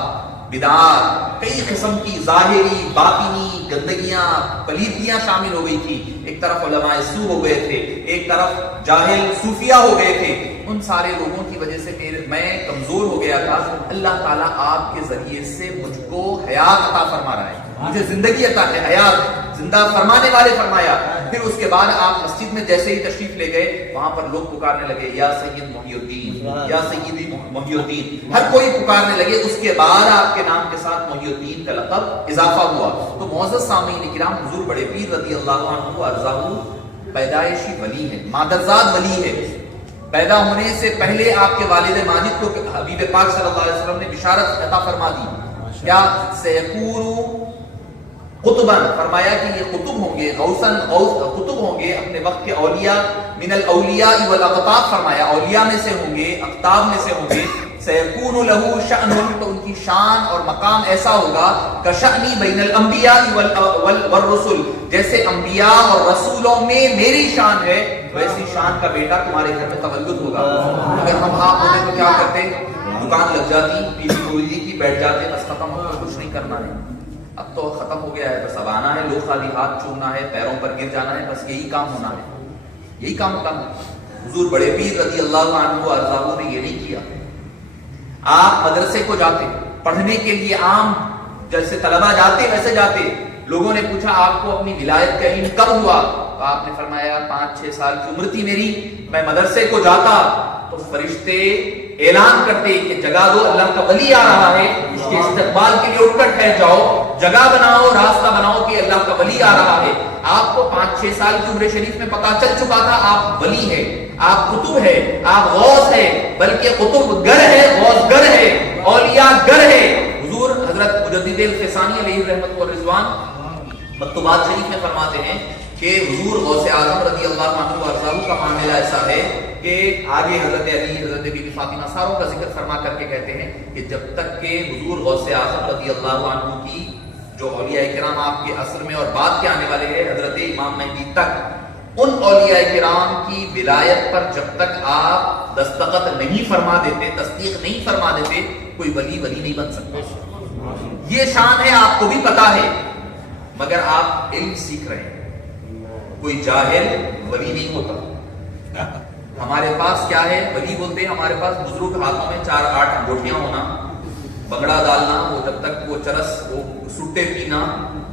بدعات, کئی قسم کی ظاہری باطنی گندگیاں, پلیدیاں شامل ہو گئی تھی. ایک طرف علماء سو ہو گئے تھے, ایک طرف جاہل صوفیہ ہو گئے تھے. ان سارے لوگوں کی وجہ سے میں کمزور ہو گیا تھا. اللہ تعالیٰ آپ کے ذریعے سے مجھ کو حیات عطا فرما رہا ہے, مجھے زندگی عطا ہے, حیات زندہ فرمانے والے فرمایا. پھر اس کے بعد آپ مسجد میں جیسے ہی تشریف لے گئے, وہاں پر لوگ پکارنے لگے یا سید محی الدین, یا سیدی محی الدین, ہر کوئی پکارنے لگے. اس کے بعد آپ کے نام کے ساتھ محی الدین کا لقب اضافہ ہوا. تو معزز سامعین کرام, حضور بڑے پیر رضی اللہ عنہ وارضاہ پیدائشی ولی ہے, مادرزاد ولی ہے. پیدا ہونے سے پہلے آپ کے والد ماجد کو حبیب پاک صلی اللہ علیہ وسلم نے بشارت عطا فرما دی, کیا سیکون قطباً, فرمایا کہ یہ قطب ہوں گے, غوثاً قطب ہوں گے, اپنے وقت کے اولیاء, من الاولیاء والاقطاب, فرمایا اولیاء میں سے ہوں گے, اقطاب میں سے ہوں گے. سیکون لہو شأن, تو ان کی شان اور مقام ایسا ہوگا کشأنی بین الانبیاء والرسل, جیسے انبیاء اور رسولوں میں میری شان ہے, ویسی شان کا بیٹا تمہارے گھر میں تولد ہوگا. اگر ہم آپ ہوتے تو کیا کرتے, دکان لگ جاتی, پیلی کوئلی کی, بیٹھ جاتے, بس ختم ہو گیا, کچھ نہیں کرنا ہے. اب تو ختم ہو گیا ہے, بس اب آنا ہے, لو خالی ہاتھ چومنا ہے, پیروں پر گر جانا ہے, بس یہی کام ہونا ہے, یہی کام ہوتا ہے. حضور بڑے پیر رضی اللہ عنہ وارضاہ نے یہ نہیں کیا. آپ مدرسے کو جاتے پڑھنے کے لیے, عام جیسے طلبہ جاتے ویسے جاتے. لوگوں نے پوچھا آپ کو اپنی ولایت کا علم کب ہوا, تو آپ نے فرمایا 5-6 سال کی عمر تھی میری, میں مدرسے کو جاتا تو فرشتے اعلان کرتے کہ جگہ دو, اللہ کا ولی آ رہا ہے, اس کے استقبال کے لیے اٹھ کر ٹھہر جاؤ, جگہ بناؤ, راستہ بناؤ کہ اللہ کا ولی آ رہا ہے. آپ کو 5-6 سال کی عمر شریف میں پتا چل چکا تھا آپ ولی ہے, آپ قطب ہے, آپ غوث ہے, بلکہ قطب گر ہے, غوث گر ہے, اولیاء گر ہے. حضور حضرت مجدد الفسانی علیہ الرحمۃ والرضوان مکتوبات شریف میں فرماتے ہیں کہ حضور غوث اعظم رضی اللہ عنہ وارضاہ کا معاملہ ایسا ہے کہ آگے حضرت علی, حضرت بی بی فاطمہ ساروں کا ذکر فرما کر کے کہتے ہیں کہ جب تک کہ حضور غوث اعظم رضی اللہ عنہ کی جو اولیاء کرام آپ کے عصر میں اور بعد کے آنے والے ہیں حضرت امام مہدی تک, ان اولیاء کرام کی ولایت پر جب تک آپ دستخط نہیں فرما دیتے, تصدیق نہیں فرما دیتے, کوئی ولی نہیں بن سکتا. یہ شان ہے, آپ کو بھی پتا ہے, مگر آپ علم سیکھ رہے ہیں. کوئی جاہل ولی نہیں ہوتا. ہمارے پاس کیا ہے, ولی بولتے ہیں ہمارے پاس بزرگ ہاتھوں میں 4-8 انگوٹھیاں ہونا, بگڑا ڈالنا, وہ جب تک وہ چرس, وہ سٹے پینا,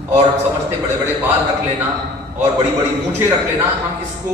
اور سمجھتے بڑے بڑے بال رکھ لینا اور بڑی بڑی مونچھیں رکھ لینا, ہم اس کو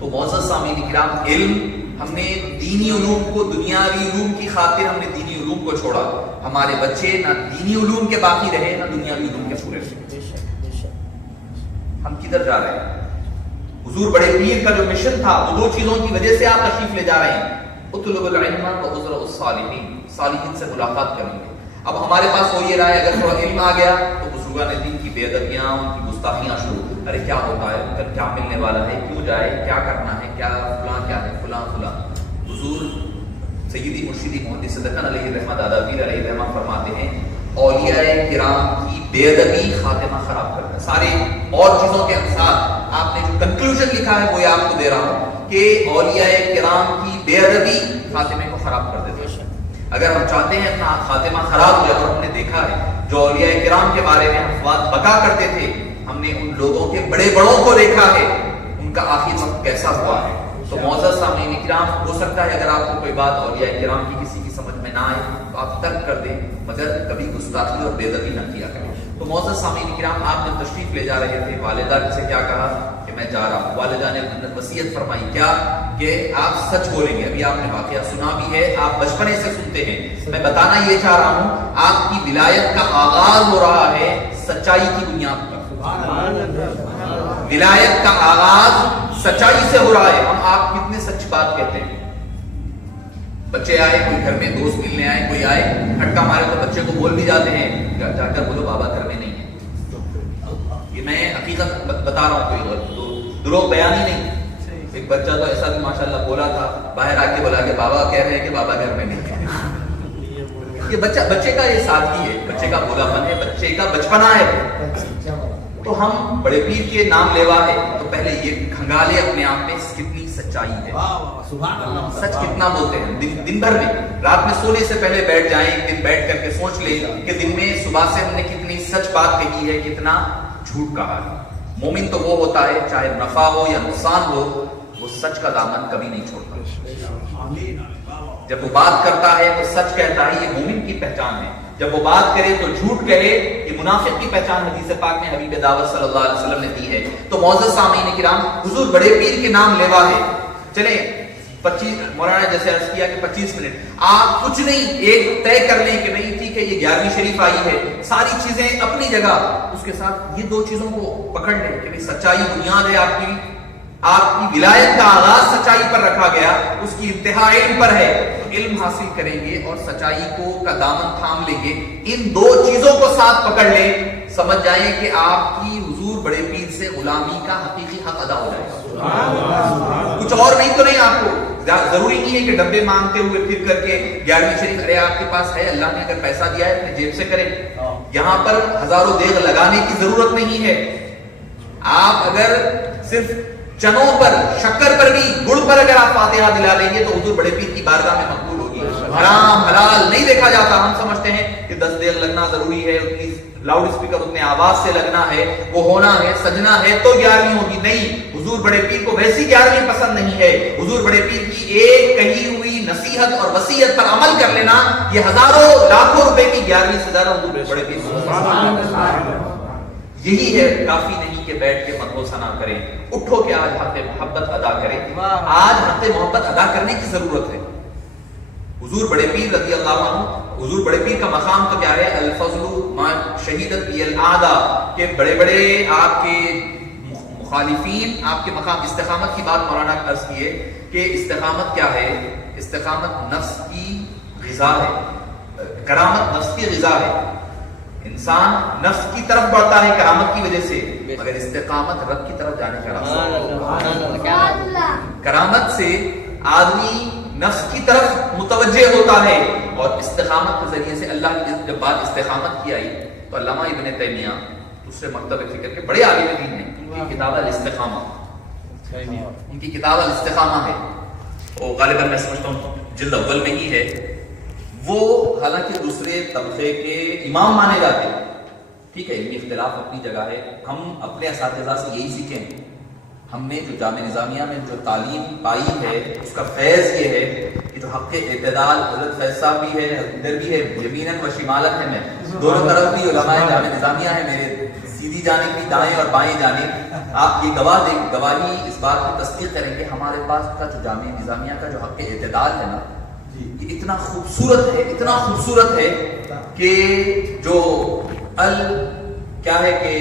تو معزز سامعین کرام، علم ہم نے دینی علوم کو، دنیاوی علوم کی خاطر ہم نے دینی علوم کو چھوڑا. ہمارے بچے نہ دینی علوم کے باقی رہے نہ دنیاوی علوم کے پورے رہے. ہم کدھر جا رہے ہیں؟ حضور بڑے پیر کا جو مشن تھا وہ دو چیزوں کی وجہ سے آپ تشریف لے جا رہے ہیں. اطلب العلم وازرع الصالحین، صالحین سے ملاقات کریں گے. اب ہمارے پاس ہو یہ رہا ہے اگر تھوڑا علم آ گیا تو بزرگان دین کی بے ادبیاں، ان کی گستاخیاں شروع. ارے کیا ہوتا ہے ادھر، کیا ملنے والا ہے، کیوں جائے، کیا کرنا ہے، کیا فلاں کیا ہے، فلاں فلاں. حضور سیدی مرشدی محمد صدقن علیہ رحمت دادا پیر علیہ رحمت فرماتے ہیں اولیاء کرام کی بے ادبی خاتمہ خراب کرتا ہے. سارے اور چیزوں کے ساتھ آپ نے جو کنکلوژن لکھا ہے وہ یہ آپ کو دے رہا ہوں کہ اولیاء کرام کی بے ادبی خاتمے کو خراب کر دیتا ہے. اگر ہم چاہتے ہیں اپنا خاتمہ خراب ہو جائے، اور ہم نے دیکھا ہے جو اولیاء کرام کے بارے میں افواہ بکا کرتے تھے، ہم نے ان لوگوں کے بڑے بڑوں کو دیکھا ہے ان کا آخر وقت کیسا ہوا ہے. تو معزز سامعین کرام، ہو سکتا ہے اگر آپ کو کوئی بات اولیاء کرام کی کسی کی سمجھ میں نہ آئے تو آپ ترک کر دیں، مگر کبھی گستاخی اور بے ادبی نہ کیا کریں. تو معزز سامعین کرام، آپ جب تشریف لے جا رہے تھے، والدہ سے کیا کہا کہ میں جا رہا ہوں. والدہ نے وصیت فرمائی کیا کہ آپ سچ بولیں گے. ابھی آپ نے واقعہ سنا بھی ہے، آپ بچپنے سے سنتے ہیں. میں بتانا یہ چاہ رہا ہوں آپ کی ولایت کا آغاز ہو رہا ہے سچائی کی بنیاد پر. ولایت کا آغاز سچائی سے ہو رہا ہے. ہم آپ کتنے سچ بات کہتے ہیں. بچے آئے، کوئی گھر میں دوست ملنے آئے، کوئی آئے ہٹکا مارے تو بچے کو بول بھی جاتے ہیں، جا کر بولو بابا گھر میں نہیں ہے. یہ میں حقیقت بتا رہا ہوں، کوئی دروغ بیان ہی نہیں. ایک بچہ تو ایسا بھی ماشاءاللہ بولا تھا، باہر آ کے بولا کہ بابا کہہ رہے ہیں کہ بابا گھر میں نہیں ہے. یہ بچے کا یہ سادگی ہے، بچے کا بولا پن ہے، بچے کا بچپنا ہے. تو ہم بڑے پیر کے نام لیوا ہے تو پہلے یہ کھنگالے اپنے آپ میں کتنی سچائی ہے، سچ کتنا بولتے ہیں. دن بھر میں رات میں سونے سے پہلے بیٹھ جائیں، ایک دن بیٹھ کر کے سوچ لیں کہ دن میں صبح سے ہم نے کتنی سچ بات کہی ہے، کتنا جھوٹ کہا ہے. مومن تو وہ ہوتا ہے چاہے نفع ہو یا نقصان ہو، وہ سچ کا دامن کبھی نہیں چھوڑتا. جب وہ بات کرتا ہے تو سچ کہتا ہے، یہ مومن کی پہچان ہے. جب وہ بات کرے تو جھوٹ کہے، یہ منافق کی پہچان حدیث پاک میں حبیب دعوت صلی اللہ علیہ وسلم نے دی ہے. تو معزز سامعین کرام، حضور بڑے پیر کے نام لیوا ہے. چلیں 25 مولانا جیسے عرض کیا کہ 25 منٹ آپ کچھ نہیں ایک طے کر لیں کہ نہیں ٹھیک ہے یہ 11ویں شریف آئی ہے، ساری چیزیں اپنی جگہ، اس کے ساتھ یہ دو چیزوں کو پکڑ لیں کہ سچائی بنیاد ہے. آپ کی ولایت کا آغاز سچائی پر رکھا گیا، اس کی انتہا علم پر ہے. تو علم حاصل کریں گے اور سچائی کا دامن تھام لیں گے. ان دو چیزوں کو ساتھ پکڑ لیں، سمجھ جائیں کہ آپ کی حضور بڑے پیر سے غلامی کا حقیقی حق ادا ہو جائے گا. کچھ اور نہیں تو نہیں. آپ کو ضروری نہیں ہے کہ ڈبے مانگتے ہوئے پھر کر کے 11ویں شریف، ارے آپ کے پاس ہے، اللہ نے اگر پیسہ دیا ہے اپنے جیب سے کریں. یہاں پر ہزاروں دیگ لگانے کی ضرورت نہیں ہے. آپ اگر صرف چنوں پر، شکر پر بھی، گڑ پر اگر آپ فاتحہ دلا لیں گے تو حضور بڑے پیر کی بارگاہ میں مقبول ہوگی. حرام حلال نہیں دیکھا جاتا. ہم سمجھتے ہیں کہ 10 دیگ لگنا ضروری ہے، اتنی لاؤڈ اسپیکر اتنے آواز سے لگنا ہے، وہ ہونا ہے، سجنا ہے تو 11ویں ہوگی. نہیں، حضور بڑے پیر کو ویسی 11ویں پسند نہیں ہے. حضور بڑے پیر کی ایک کہی ہوئی نصیحت اور وصیت پر عمل کر لینا، یہ ہزاروں لاکھوں روپے کی 11ویں سے زیادہ حضور بڑے پیر کو یہی ہے. کافی نہیں کہ بیٹھ کے مدح و ثنا کریں، اٹھو کہ آج حق محبت ادا کریں. آج حق محبت ادا کرنے کی ضرورت ہے. حضور بڑے پیر رضی اللہ عنہ، حضور بڑے پیر کا مقام تو کیا ہے؟ الفضل ما شہیدت بی الاعداء، کہ بڑے بڑے آپ کے مخالفین آپ کے مقام. استقامت کی بات مولانا عرض کیے کہ استقامت کیا ہے؟ استقامت نفس کی غذا ہے، کرامت نفس کی غذا ہے. انسان نفس کی طرف بڑھتا ہے کرامت کی وجہ سے، مگر استقامت رب کی طرف جانے کا راستہ. کرامت سے آدمی نفس کی طرف متوجہ ہوتا ہے، اور استقامت کے ذریعے سے اللہ کی جب بات استقامت کی آئی تو علامہ ابن تیمیہ دوسرے مکتب فکر کے بڑے عالم دین ہیں، ان کی کتاب الاستقامہ، ان کی کتاب الاستقامہ ہے، وہ غالباً میں سمجھتا ہوں جلد اول میں ہی ہے. وہ حالانکہ دوسرے طبقے کے امام مانے جاتے ہیں، ٹھیک ہے، علمی اختلاف اپنی جگہ ہے. ہم اپنے اساتذہ سے یہی سیکھیں. ہم نے جو جامعہ نظامیہ میں جو تعلیم پائی ہے اس کا فیض یہ ہے کہ جو حق اعتدال، حضرت فیض صاحب بھی ہے، ادھر بھی ہے، یمیناً و شمالاً ہے، میں دونوں طرف بھی علماء جامعہ نظامیہ ہے. میرے سیدھی جانب بھی دائیں اور بائیں جانب آپ یہ گواہی اس بات کی تصدیق کریں کہ ہمارے پاس کا جو جامعہ نظامیہ کا جو حق اعتدال ہے نا، یہ اتنا خوبصورت ہے کہ جو کیا ہے کہ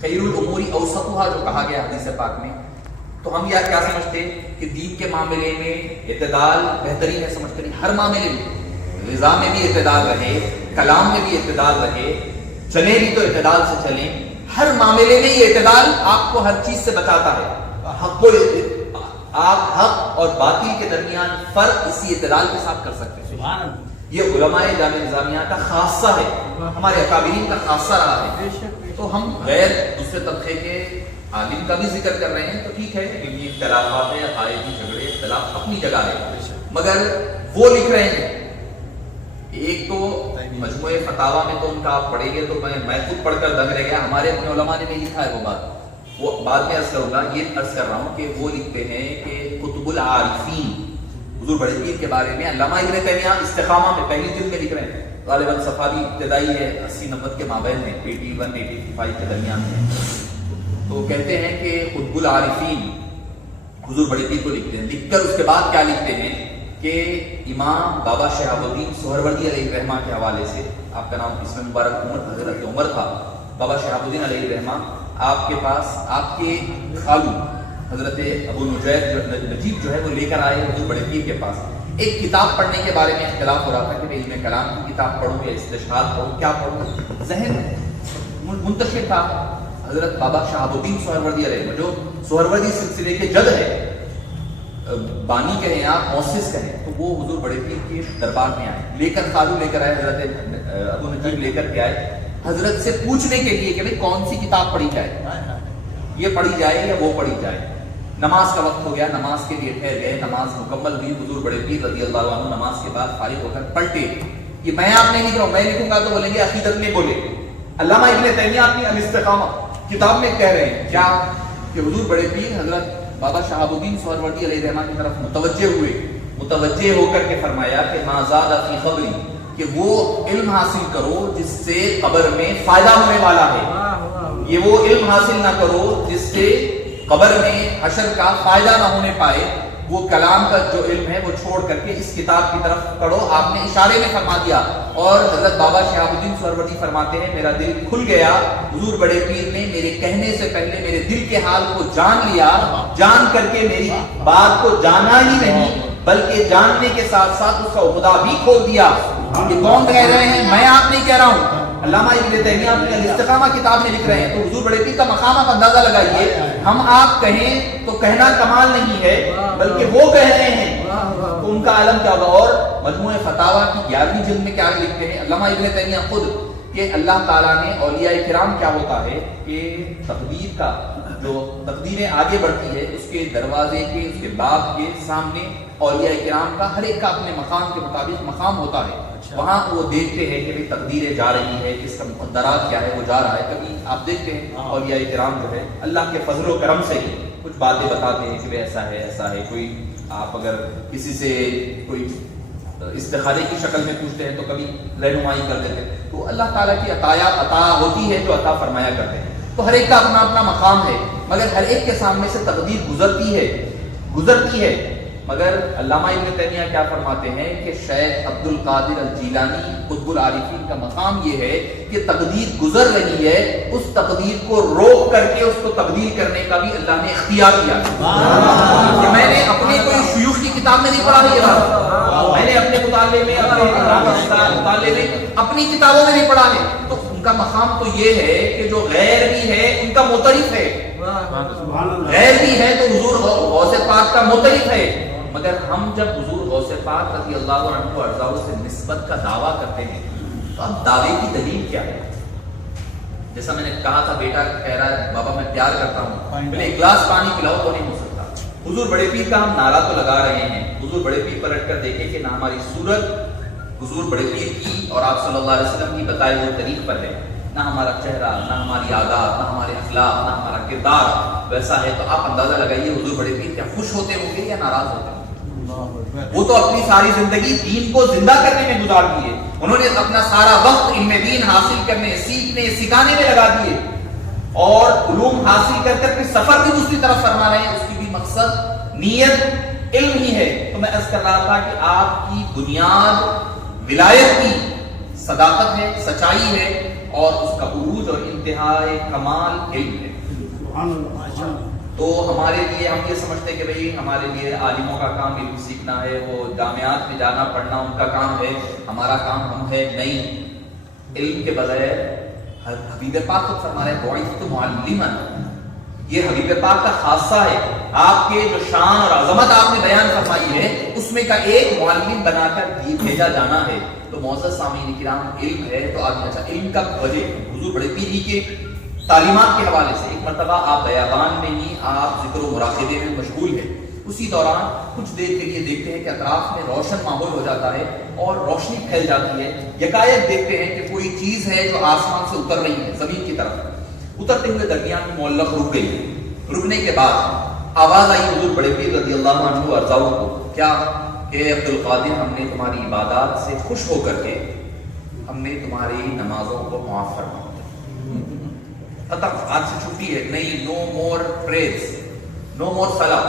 خیر الامور اوسطها جو کہا گیا حدیث پاک میں، تو ہم کیا سمجھتے کہ دین کے معاملے میں اعتدال بہترین ہے، سمجھتے نہیں، ہر معاملے میں غذا میں بھی اعتدال رہے، کلام میں بھی اعتدال رہے، چلیں بھی تو اعتدال سے چلیں، ہر معاملے میں یہ اعتدال آپ کو ہر چیز سے بچاتا ہے۔ آپ حق اور باطل کے درمیان فرق اسی اعتدال کے ساتھ کر سکتے ہیں۔ یہ علماء جامعہ نظامیہ کا خاصہ ہے، ہمارے اکابرین کا خاصہ رہا ہے۔ تو ہم غیر دوسرے طبقے کے عالم کا بھی ذکر کر رہے ہیں تو ٹھیک ہے، علمی اختلافات ہیں، عقائدی جھگڑے اختلاف اپنی جگہ ہے، مگر وہ لکھ رہے ہیں، ایک تو مجموعہ فتاوا میں تو ان کا آپ پڑھیں گے تو میں خود پڑھ کر دنگ رہ گیا، ہمارے اپنے علماء نے نہیں لکھا ہے وہ بعد میں عرض کروں گا، یہ عرض کر رہا ہوں کہ وہ لکھتے ہیں کہ قطب العارفین حضور بڑے پیر کے بارے میں علامہ ابن تیمیہ استقامہ میں پہلی جلد میں لکھ رہے ہیں، غالباً صفحہ بھی ابتدائی ہے، 80-90 کے مابین ہے، 81-85 کے درمیان ہے، تو کہتے ہیں کہ قطب العارفین حضور بڑے پیر کو لکھتے ہیں، لکھ کر اس کے بعد کیا لکھتے ہیں کہ امام بابا شہاب الدین سہروردی علیہ الرحمہ کے حوالے سے، آپ کا نام اسم مبارک حضرت عمر تھا، بابا شہاب الدین علیہ الرحمہ آپ کے پاس آپ کے خالو حضرت ابو نجیب جو ہے وہ لے کر آئے حضور بڑے پیر کے پاس، ایک کتاب پڑھنے کے بارے میں اختلاف ہو رہا تھا کہ میں علم کلام کی کتاب پڑھوں یا استشہاد پڑھوں، کیا پڑھوں، ذہن منتشر تھا۔ حضرت بابا شہاب الدین سہروردی علیہ جو سہروردی سلسلے کے جد ہے، بانی کہیں آپ، مؤسس کہیں، تو وہ حضور بڑے پیر کے دربار میں آئے، لے کر خالو لے کر آئے، حضرت ابو نجیب لے کر کے آئے حضرت سے پوچھنے کے لیے کہ بھئی کون سی کتاب پڑھی جائے، یہ پڑھی جائے یا وہ پڑھی جائے۔ نماز کا وقت ہو گیا، نماز کے لیے ٹھہر گئے، نماز مکمل ہوئی، حضور بڑے پیر رضی اللہ عنہ نماز کے بعد فارغ ہو کر پلٹے، یہ میں آپ نہیں لکھ رہا ہوں، میں لکھوں گا تو بولیں گے عقیدت میں بولے، علامہ ابن تیمیہ اپنی الاستقامہ کتاب میں کہہ رہے ہیں کیا کہ حضور بڑے پیر حضرت بابا شہاب الدین سہروردی علیہ الرحمہ کی طرف متوجہ ہو کر کے فرمایا کہ ما زاد فی قبری، کہ وہ علم حاصل کرو جس سے قبر میں فائدہ ہونے والا ہے، یہ وہ علم حاصل نہ کرو جس سے قبر میں حشر کا فائدہ نہ ہونے پائے، وہ کلام کا جو علم ہے وہ چھوڑ کر کے اس کتاب کی طرف پڑھو۔ آپ نے اشارے میں فرما دیا، اور حضرت بابا شہاب الدین سہروردی فرماتے ہیں میرا دل کھل گیا، حضور بڑے پیر نے میرے کہنے سے پہلے میرے دل کے حال کو جان لیا، جان کر کے میری بات کو جانا ہی نہیں بلکہ جاننے کے ساتھ ساتھ اس کا عہدہ بھی کھول دیا۔ یہ کون کہہ رہے ہیں؟ میں آپ نہیں کہہ رہا ہوں، علامہ ابن تیمیہ اپنی الاستقامہ کتاب میں لکھ رہے ہیں۔ تو حضور بڑے پیر کا مقام آپ اندازہ لگائیے، ہم آپ کہیں تو کہنا کمال نہیں ہے بلکہ وہ کہہ رہے ہیں تو ان کا عالم کیا ہوگا۔ اور مجموعہ فتاوا کی 11ویں جلد میں کیا لکھتے ہیں علامہ ابن تیمیہ خود کہ اللہ تعالیٰ نے اولیاء کرام کیا ہوتا ہے کہ تقدیر کا جو تقدیریں آگے بڑھتی ہے اس کے دروازے کے اس کے باب کے سامنے اولیاء کرام کا ہر ایک کا اپنے مقام کے مطابق مقام ہوتا ہے، وہاں وہ دیکھتے ہیں کہ تقدیریں جا رہی ہے، اس کا مقدرات کیا ہے وہ جا رہا ہے۔ کبھی آپ دیکھتے ہیں اولیاء کرام جو ہے اللہ کے فضل و کرم سے ہی کچھ باتیں بتاتے ہیں کہ ایسا ہے ایسا ہے، کوئی آپ اگر کسی سے کوئی استخارے کی شکل میں پوچھتے ہیں تو کبھی رہنمائی کر دیتے ہیں، تو اللہ تعالیٰ کی عطا ہوتی ہے جو عطا فرمایا کرتے ہیں، تو ہر ایک کا اپنا اپنا مقام ہے، مگر ہر ایک کے سامنے سے تقدیر گزرتی ہے۔ مگر علامہ ابن تیمیہ کیا فرماتے ہیں کہ شیخ عبد القادر الجیلانی قطب العارفین کا مقام یہ ہے کہ تقدیر گزر رہی ہے، اس تقدیر کو روک کر کے اس کو تبدیل کرنے کا بھی اللہ نے اختیار دیا۔ کہ میں نے اپنے کوئی شیوخ کی کتاب میں نہیں پڑھا ہے، میں نے اپنے مطالعے میں اپنی کتابوں میں نہیں پڑھا ہے، تو ان کا مقام تو یہ ہے کہ جو غیر بھی ہے ان کا معترف ہے، غیر بھی ہے تو حضور غوث پاک کا معترف ہے، مگر ہم جب حضور غوث پاک رضی اللہ عنہ ارضاؤ سے نسبت کا دعویٰ کرتے ہیں تو اب دعوے کی دلیل کیا ہے؟ جیسا میں نے کہا تھا، بیٹا کہہ رہا ہے بابا میں پیار کرتا ہوں، پہلے ایک گلاس پانی پلاؤ تو نہیں ہو سکتا۔ حضور بڑے پیر کا ہم نعرہ تو لگا رہے ہیں، حضور بڑے پیر پلٹ کر دیکھیں کہ نہ ہماری صورت حضور بڑے پیر کی اور آپ صلی اللہ علیہ وسلم کی بتائے ہوئے طریق پر ہے، نہ ہمارا چہرہ، نہ ہماری عادات، نہ ہمارے اخلاق، نہ ہمارا کردار ویسا ہے، تو آپ اندازہ لگائیے حضور بڑے پیر کیا خوش ہوتے ہوں گے یا ناراض ہوتے ہوں گے؟ وہ تو اپنی ساری زندگی دین کو زندہ کرنے میں گزار دیے، انہوں نے اپنا سارا وقت علم دین حاصل کرنے، سیکھنے، سکھانے میں لگا دیے، اور علوم حاصل کر کر کے سفر بھی دوسری طرف فرما رہے ہیں، اس کی بھی مقصد نیت علم ہی ہے. تو میں عرض کر رہا تھا کہ آپ کی بنیاد ولایت کی صداقت ہے، سچائی ہے، اور اس کا عروج اور انتہائی کمال علم ہے. تو ہمارے لیے ہم یہ سمجھتے ہیں کہ بھئی ہمارے لیے عالموں کا کام علم سیکھنا ہے، وہ جامعات میں جانا پڑھنا ان کا کام ہے، ہمارا کام ہم ہے نہیں. علم کے بغیر حبیب پاک خود فرما رہے ہیں بعثت معلما، یہ حبیب پاک کا خاصہ ہے. آپ کے جو شان اور عظمت آپ نے بیان فرمائی ہے اس میں کا ایک معلم بنا کر بھیجا جانا ہے. تو معزز سامعین کرام، علم ہے تو آدمی اچھا علم کا وجہ حضور بڑے پیر کے تعلیمات کے حوالے سے ایک مرتبہ آپ بیابان میں ہی آپ ذکر و مراقبے میں مشغول ہیں. اسی دوران کچھ دیر کے لیے دیکھتے ہیں کہ اطراف میں روشن ماحول ہو جاتا ہے اور روشنی پھیل جاتی ہے. یکایک دیکھتے ہیں کہ کوئی چیز ہے جو آسمان سے اتر رہی ہے زمین کی طرف. اترتے ہوئے درمیان میں معلق رک گئی. رکنے کے بعد آواز آئی حضور بڑے پیر رضی اللہ عنہ ارضاؤ کو، کیا کہ عبد القادر ہم نے تمہاری عبادات سے خوش ہو کر کے ہم نے تمہاری نمازوں کو معاف فرما دیا. ختم، آج سے چھٹی ہے نہیں، نو مور پریز، نو مور صلاح،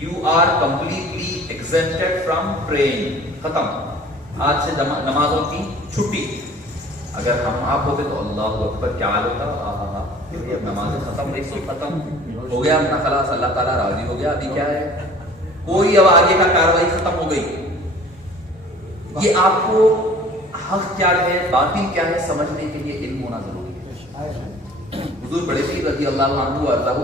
you are completely exempted from praying. ختم، آج سے نمازوں کی چھٹی. اگر ہم آپ ہوتے تو اللہ اکبر کیا حال ہوتا. اب نمازیں ختم، ایک سو ختم ہو گیا اپنا خلاص، اللہ تعالیٰ راضی ہو گیا. ابھی کیا ہے، کوئی اب آگے کا کاروائی ختم ہو گئی. یہ آپ کو حق کیا ہے باطل کیا ہے سمجھنے کے لیے علم ہونا ضروری ہے. حضور بڑے پیر رضی اللہ عنہ ارضاہ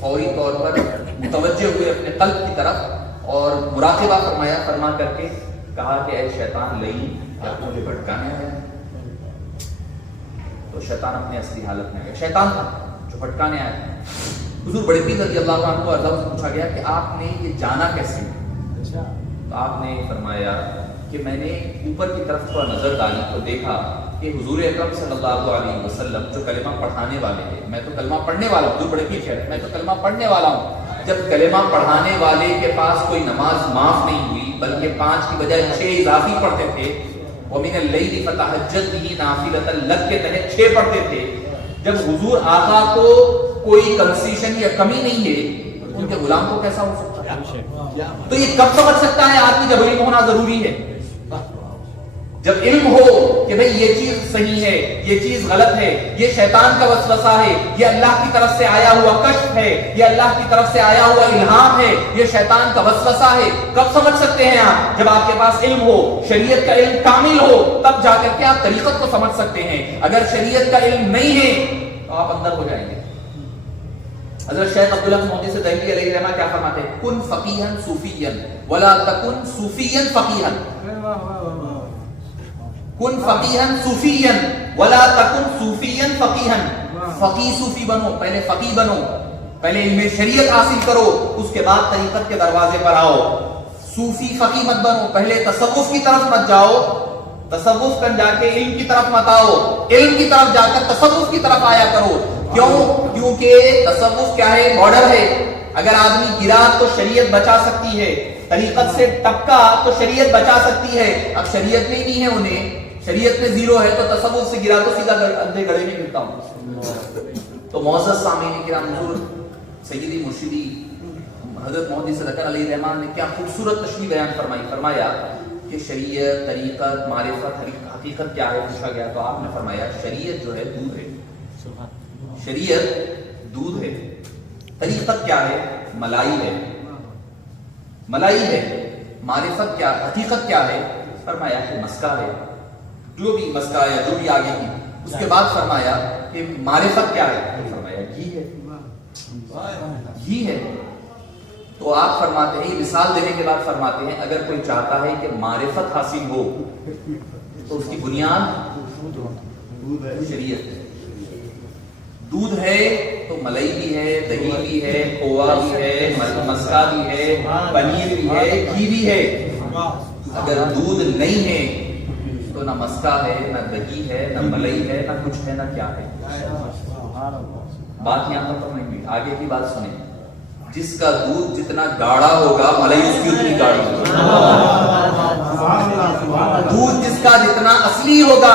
فوری طور پر متوجہ ہوئے اپنے قلب کی طرف اور مراقبہ فرمایا. فرما کر کے کہا کہ اے شیطان لئی کیا مجھے بھٹکانے آیا؟ تو شیطان اپنے اصلی حالت میں گیا. شیطان تھا جو بھٹکانے آیا تھا. حضور بڑے پیر رضی اللہ عنہ ارضاہ سے پوچھا گیا کہ آپ نے یہ جانا کیسے؟ تو آپ نے فرمایا کہ میں نے اوپر کی طرف تھوڑا نظر ڈالی تو دیکھا کہ حضور اکرم صلی اللہ علیہ وسلم جو کلمہ پڑھانے والے ہیں، میں تو کلمہ پڑھنے والا ہوں. حضور بڑے پیر کہہ رہے ہیں میں تو کلمہ پڑھنے والا ہوں. جب کلمہ پڑھانے والے کے پاس کوئی نماز معاف نہیں ہوئی بلکہ 5 کی بجائے 6 اضافی پڑھتے تھے، وَمِنَ اللَّيْلِ فَتَهَجَّدْ بِهِ نَافِلَةً لَگ کے تحت 6 پڑھتے تھے. جب حضور آقا کو کوئی کنسیشن یا کمی نہیں ہے ان کے غلام کو کیسا ہو سکتا ہے؟ تو یہ کب سمجھ سکتا ہے آدمی جب علم ہونا ضروری ہے؟ جب علم ہو کہ بھئی یہ چیز صحیح ہے، یہ چیز غلط ہے، یہ شیطان کا وسوسہ ہے، یہ اللہ کی طرف سے آیا ہوا کشف ہے، یہ اللہ کی طرف سے آیا ہوا الہام ہے، یہ شیطان کا وسوسہ ہے. کب سمجھ سکتے ہیں آپ؟ جب آپ کے پاس علم ہو، شریعت کا علم کامل ہو، تب جا کر کے آپ طریقت کو سمجھ سکتے ہیں. اگر شریعت کا علم نہیں ہے تو آپ اندر ہو جائیں گے. حضرت شیخ عبداللہ محمود سے دہلوی علیہ الرحمہ کیا فرماتے ہیں؟ کن فقیہا صوفیا ولا تکن صوفیا فقیہا. کن فقیہا صوفیا ولا تکن صوفیا فقیہا. فقیہ صوفی بنو، پہلے فقیہ بنو، پہلے علم شریعت حاصل کرو، اس کے بعد طریقت کے دروازے پر آؤ. صوفی فقیہ مت بنو، پہلے تصوف کی طرف مت جاؤ، تصوف کر جا کے علم کی طرف مت آؤ، علم کی طرف جا کر تصوف کی طرف آیا کرو. کیوں؟ کیونکہ تصوف کیا ہے؟ بارڈر ہے. اگر آدمی گرا تو شریعت بچا سکتی ہے، طریقت سے ٹپکا تو شریعت بچا سکتی ہے. اب شریعت میں نہیں ہے انہیں، شریعت میں زیرو ہے تو تصوف سے گرا تو سیدھا اندھے گڑھے میں گرتا ہوں. تو معزز سامعین کرام، حضور سیدی مرشدی حضرت محمد صدقہ علیہ الرحمن نے کیا خوبصورت تشریح بیان فرمائی. فرمایا کہ شریعت، طریقت، معرفت، حقیقت کیا ہے پوچھا گیا تو آپ نے فرمایا شریعت جو ہے دودھ ہے. شریعت دودھ ہے. طریقت کیا ہے؟ ملائی ہے، ملائی ہے. معرفت کیا، حقیقت کیا ہے؟ فرمایا کہ مسکا ہے. جو بھی مسکا یا جو بھی آگے کی. اس کے بعد فرمایا کہ معرفت کیا ہے؟ فرمایا گھی ہے، گھی ہے. تو آپ فرماتے ہیں، مثال دینے کے بعد فرماتے ہیں اگر کوئی چاہتا ہے کہ معرفت حاصل ہو تو اس کی بنیاد شریعت ہے. دودھ ہے تو ملائی بھی ہے، دہی بھی ہے، کھووا بھی ہے، مسکا بھی ہے، پنیر بھی ہے، گھی بھی ہے. اگر دودھ نہیں ہے تو نہ مسکا ہے، نہ دہی ہے، نہ ملائی ہے، نہ کچھ ہے، نہ کیا ہے. بات یہاں تک نہیں ہوئی، آگے کی بات سنیں. جس کا دودھ جتنا گاڑھا ہوگا ملائی اس کی اتنی گاڑھی ہوگی. دودھ جس کا جتنا اصلی ہوگا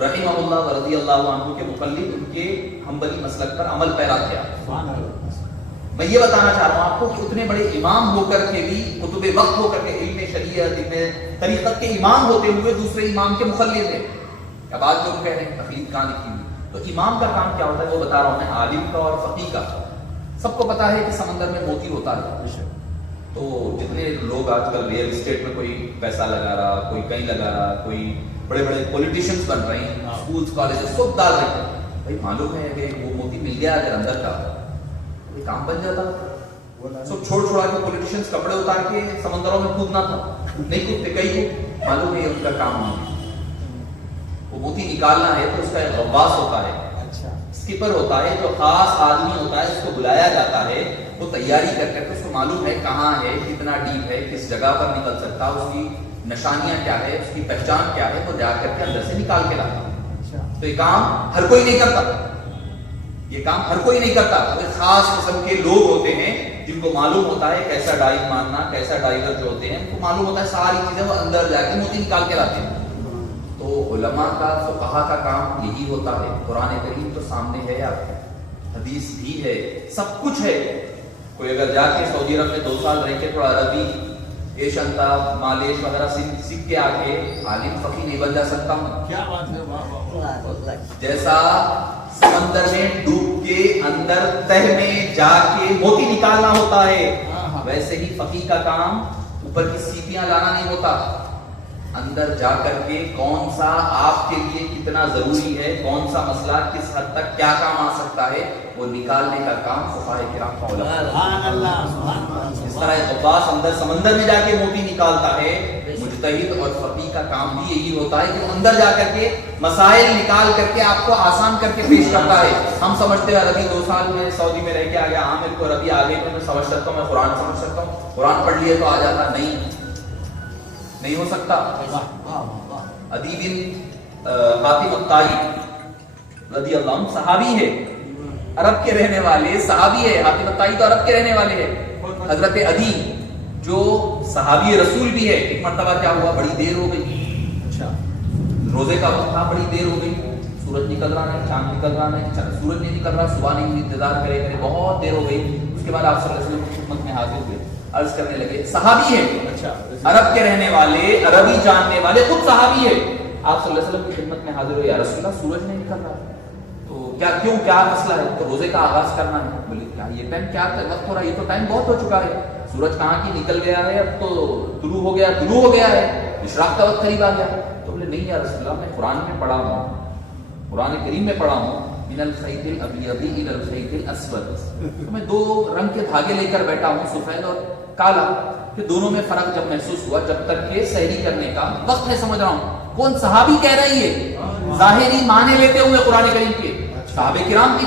رحمہ اللہ رضی اللہ عنہ کے مقلد ان کے حنبلی مسلک پر عمل پیرا کیا. میں یہ بتانا چاہ رہا ہوں آپ کو کہ اتنے بڑے امام ہو کر کے بھی کتب وقت ہو کر کے علم شریعت علم طریقت کے امام ہوتے ہوئے دوسرے امام کے مقلد ہیں. اب آج لوگ کہہ رہے ہیں تقلید کہاں لکھی ہوئی؟ تو امام کا کام کیا ہوتا ہے وہ بتا رہا ہوں میں، عالم کا اور فقیہ کا. سب کو پتا ہے کہ سمندر میں موتی ہوتا ہے. تو جتنے لوگ آج کل ریئل اسٹیٹ میں کوئی پیسہ لگا رہا، کوئی کہیں لگا رہا، کوئی بڑے بڑے پولیٹیشینز بن رہے ہیں، اسکولز کالجز سب ڈال رہے ہیں. بھائی معلوم ہے کہ وہ موتی مل گیا اگر اندر کا یہ کام بن جاتا. سب چھوڑ چھوڑا کے پولیٹیشینز کپڑے اتار کے سمندروں میں کودنا تھا، نہیں کودتے. کئی کو معلوم ہے ان کا کام نہیں. وہ موتی نکالنا ہے تو اس کا ایک غواص ہوتا ہے، اسکپر ہوتا ہے، جو خاص آدمی ہوتا ہے، اس کو بلایا جاتا ہے. وہ تیاری کر کے اس کو معلوم ہے کہاں ہے، کتنا ڈیپ ہے، کس جگہ پر نکل سکتا، اس کی نشانیاں کیا ہے، اس کی پہچان کیا ہے، تو جا کر کے اندر سے نکال کے لاتا. تو یہ کام ہر کوئی نہیں کرتا. یہ کام ہر کوئی نہیں کرتا. ایک خاص قسم کے لوگ ہوتے ہیں جن کو معلوم ہوتا ہے کیسا ڈائیو مارنا، کیسا ڈائیور جو ہوتے ہیں ان کو معلوم ہوتا ہے ساری چیزیں، وہ اندر جا کے موتی نکال کے لاتے ہیں. تو علماء کا فقہا کا کام یہی ہوتا ہے. قرآن کریم تو سامنے ہے، آپ حدیث بھی ہے، سب کچھ ہے. کوئی اگر جا کے سعودی عرب میں 2 سال رہ کے تھوڑا عربی ایشنتا مالیش وغیرہ سیکھ کے آ کے عالم فقیہ نہیں بن جا سکتا ہوں. کیا بات ہے. جیسا سمندر میں ڈوب کے اندر تہ میں جا کے موتی نکالنا ہوتا ہے، ویسے ہی فقیہ کا کام اوپر کی سیپیاں لانا نہیں ہوتا. اندر جا کر کے کون سا آپ کے لیے کتنا ضروری ہے، کون سا مسئلہ کس حد تک کیا کام آ سکتا ہے، وہ نکالنے کا کام فقہاء کرام کا علماء. اس طرح غواص اندر سمندر میں جا کے موتی نکالتا ہے، مجتہد اور فقیہ کا کام بھی یہی ہوتا ہے کہ وہ اندر جا کر کے مسائل نکال کر کے آپ کو آسان کر کے پیش کرتا ہے. ہم سمجھتے ہیں عربی 2 سال میں سعودی میں رہ کے آ گیا، ہاں میرے کو عربی آ گئی تو میں سمجھ سکتا ہوں، میں قرآن سمجھ سکتا ہوں، قرآن پڑھ لیے تو آ جاتا. نہیں ہو سکتا. عدی بن حاتم الطائی رضی اللہ عنہ صحابی ہے، عرب کے رہنے والے صحابی ہے. حاتم الطائی تو عرب کے رہنے والے ہیں. حضرت عدی جو صحابی رسول بھی ہے، ایک مرتبہ کیا ہوا، بڑی دیر ہو گئی. اچھا روزے کا وقت تھا، بڑی دیر ہو گئی، سورج نکل رہا نہیں، چاند نکل رہا نہیں، سورج نہیں نکل رہا، صبح نہیں، انتظار کرے کرے بہت دیر ہو گئی. اس کے بعد آپ صلی اللہ علیہ وسلم کی خدمت میں حاضر ہوئے، عرض کرنے لگے. صحابی ہے، اچھا عرب کے رہنے والے، عربی جاننے والے، خود صحابی ہے. آپ صلی اللہ علیہ وسلم کی خدمت میں حاضر ہوئے، یا رسول اللہ سورج نہیں نکل رہا تو کیا مسئلہ ہے؟ تو روزے کا آغاز کرنا ہے. بولے کیا یہ ٹائم کیا وقت ہو رہا ہے، یہ تو ٹائم بہت ہو چکا ہے، سورج کہاں کی نکل گیا ہے، اب تو طلوع ہو گیا ہے، اشراق کا وقت قریب آ گیا. تو بولے نہیں یا رسول اللہ، میں قرآن میں پڑھا ہوں، قرآن کریم میں پڑھا ہوں، من الخیط الابیض الی الخیط الاسود، میں 2 رنگ کے دھاگے لے کر بیٹھا ہوں، سفید اور کالا، کہ دونوں میں فرق جب محسوس ہوا، جب تک کہ سحری کرنے کا وقت ہے. سمجھ رہا ہوں کون صحابی کہہ رہی ہے، ظاہری معنی لیتے ہوئے قرآن کریم کے. صحابہ کرام کی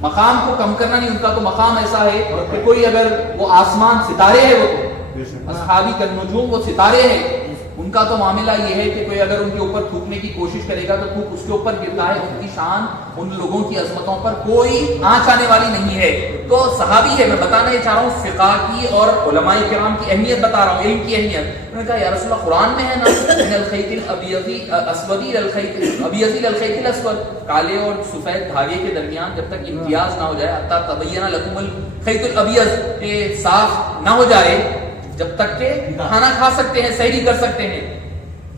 مقام کو کم کرنا نہیں، ان کا تو مقام ایسا ہے کہ کوئی اگر وہ آسمان ستارے ہیں، وہ تو اصحابی کا نجوم وہ ستارے ہیں، ان کا تو معاملہ یہ ہے کہ کوئی اگر ان کے اوپر تھوکنے کی کوشش کرے گا تو تھوک اس کے اوپر گرتا ہے. ان کی شان، ان لوگوں کی عظمتوں پر کوئی آنچ آنے والی نہیں ہے. تو صحابی ہے. میں بتانا یہ چاہ رہا ہوں فقہ کی اور علماء کرام کی اہمیت بتا رہا ہوں، علم کی اہمیت. انہوں نے کہا یا رسول اللہ قرآن میں ہے نا، من الخیط الابیض الاسود الى الخیط الاسود، کالے اور سفید دھاگے کے درمیان جب تک امتیاز نہ ہو جائے، حتی تبین لکم الخیط الابیض، کہ صاف نہ ہو جائے، جب تک کہ کھانا کھا سکتے ہیں، سحری کر سکتے ہیں.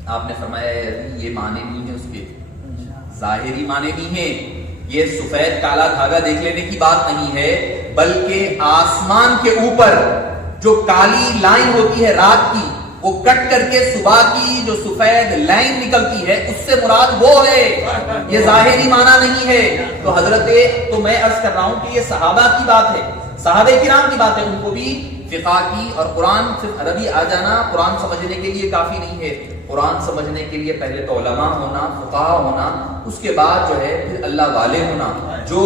آپ نے فرمایا یہ معنی نہیں ہے، اس کے ظاہری معنی نہیں ہے، یہ سفید کالا دھاگا دیکھ لینے کی بات نہیں ہے، بلکہ آسمان کے اوپر جو کالی لائن ہوتی ہے رات کی، وہ کٹ کر کے صبح کی جو سفید لائن نکلتی ہے، اس سے مراد وہ ہے، یہ ظاہری معنی نہیں ہے. تو میں عرض کر رہا ہوں کہ یہ صحابہ کی بات ہے، صحابہ کرام کی بات ہے. ان کو بھی فقہ کی اور قرآن صرف عربی آ جانا قرآن سمجھنے کے لیے کافی نہیں ہے. قرآن سمجھنے کے لیے پہلے تو علماء ہونا، فقہاء ہونا، اس کے بعد جو ہے پھر اللہ والے ہونا. جو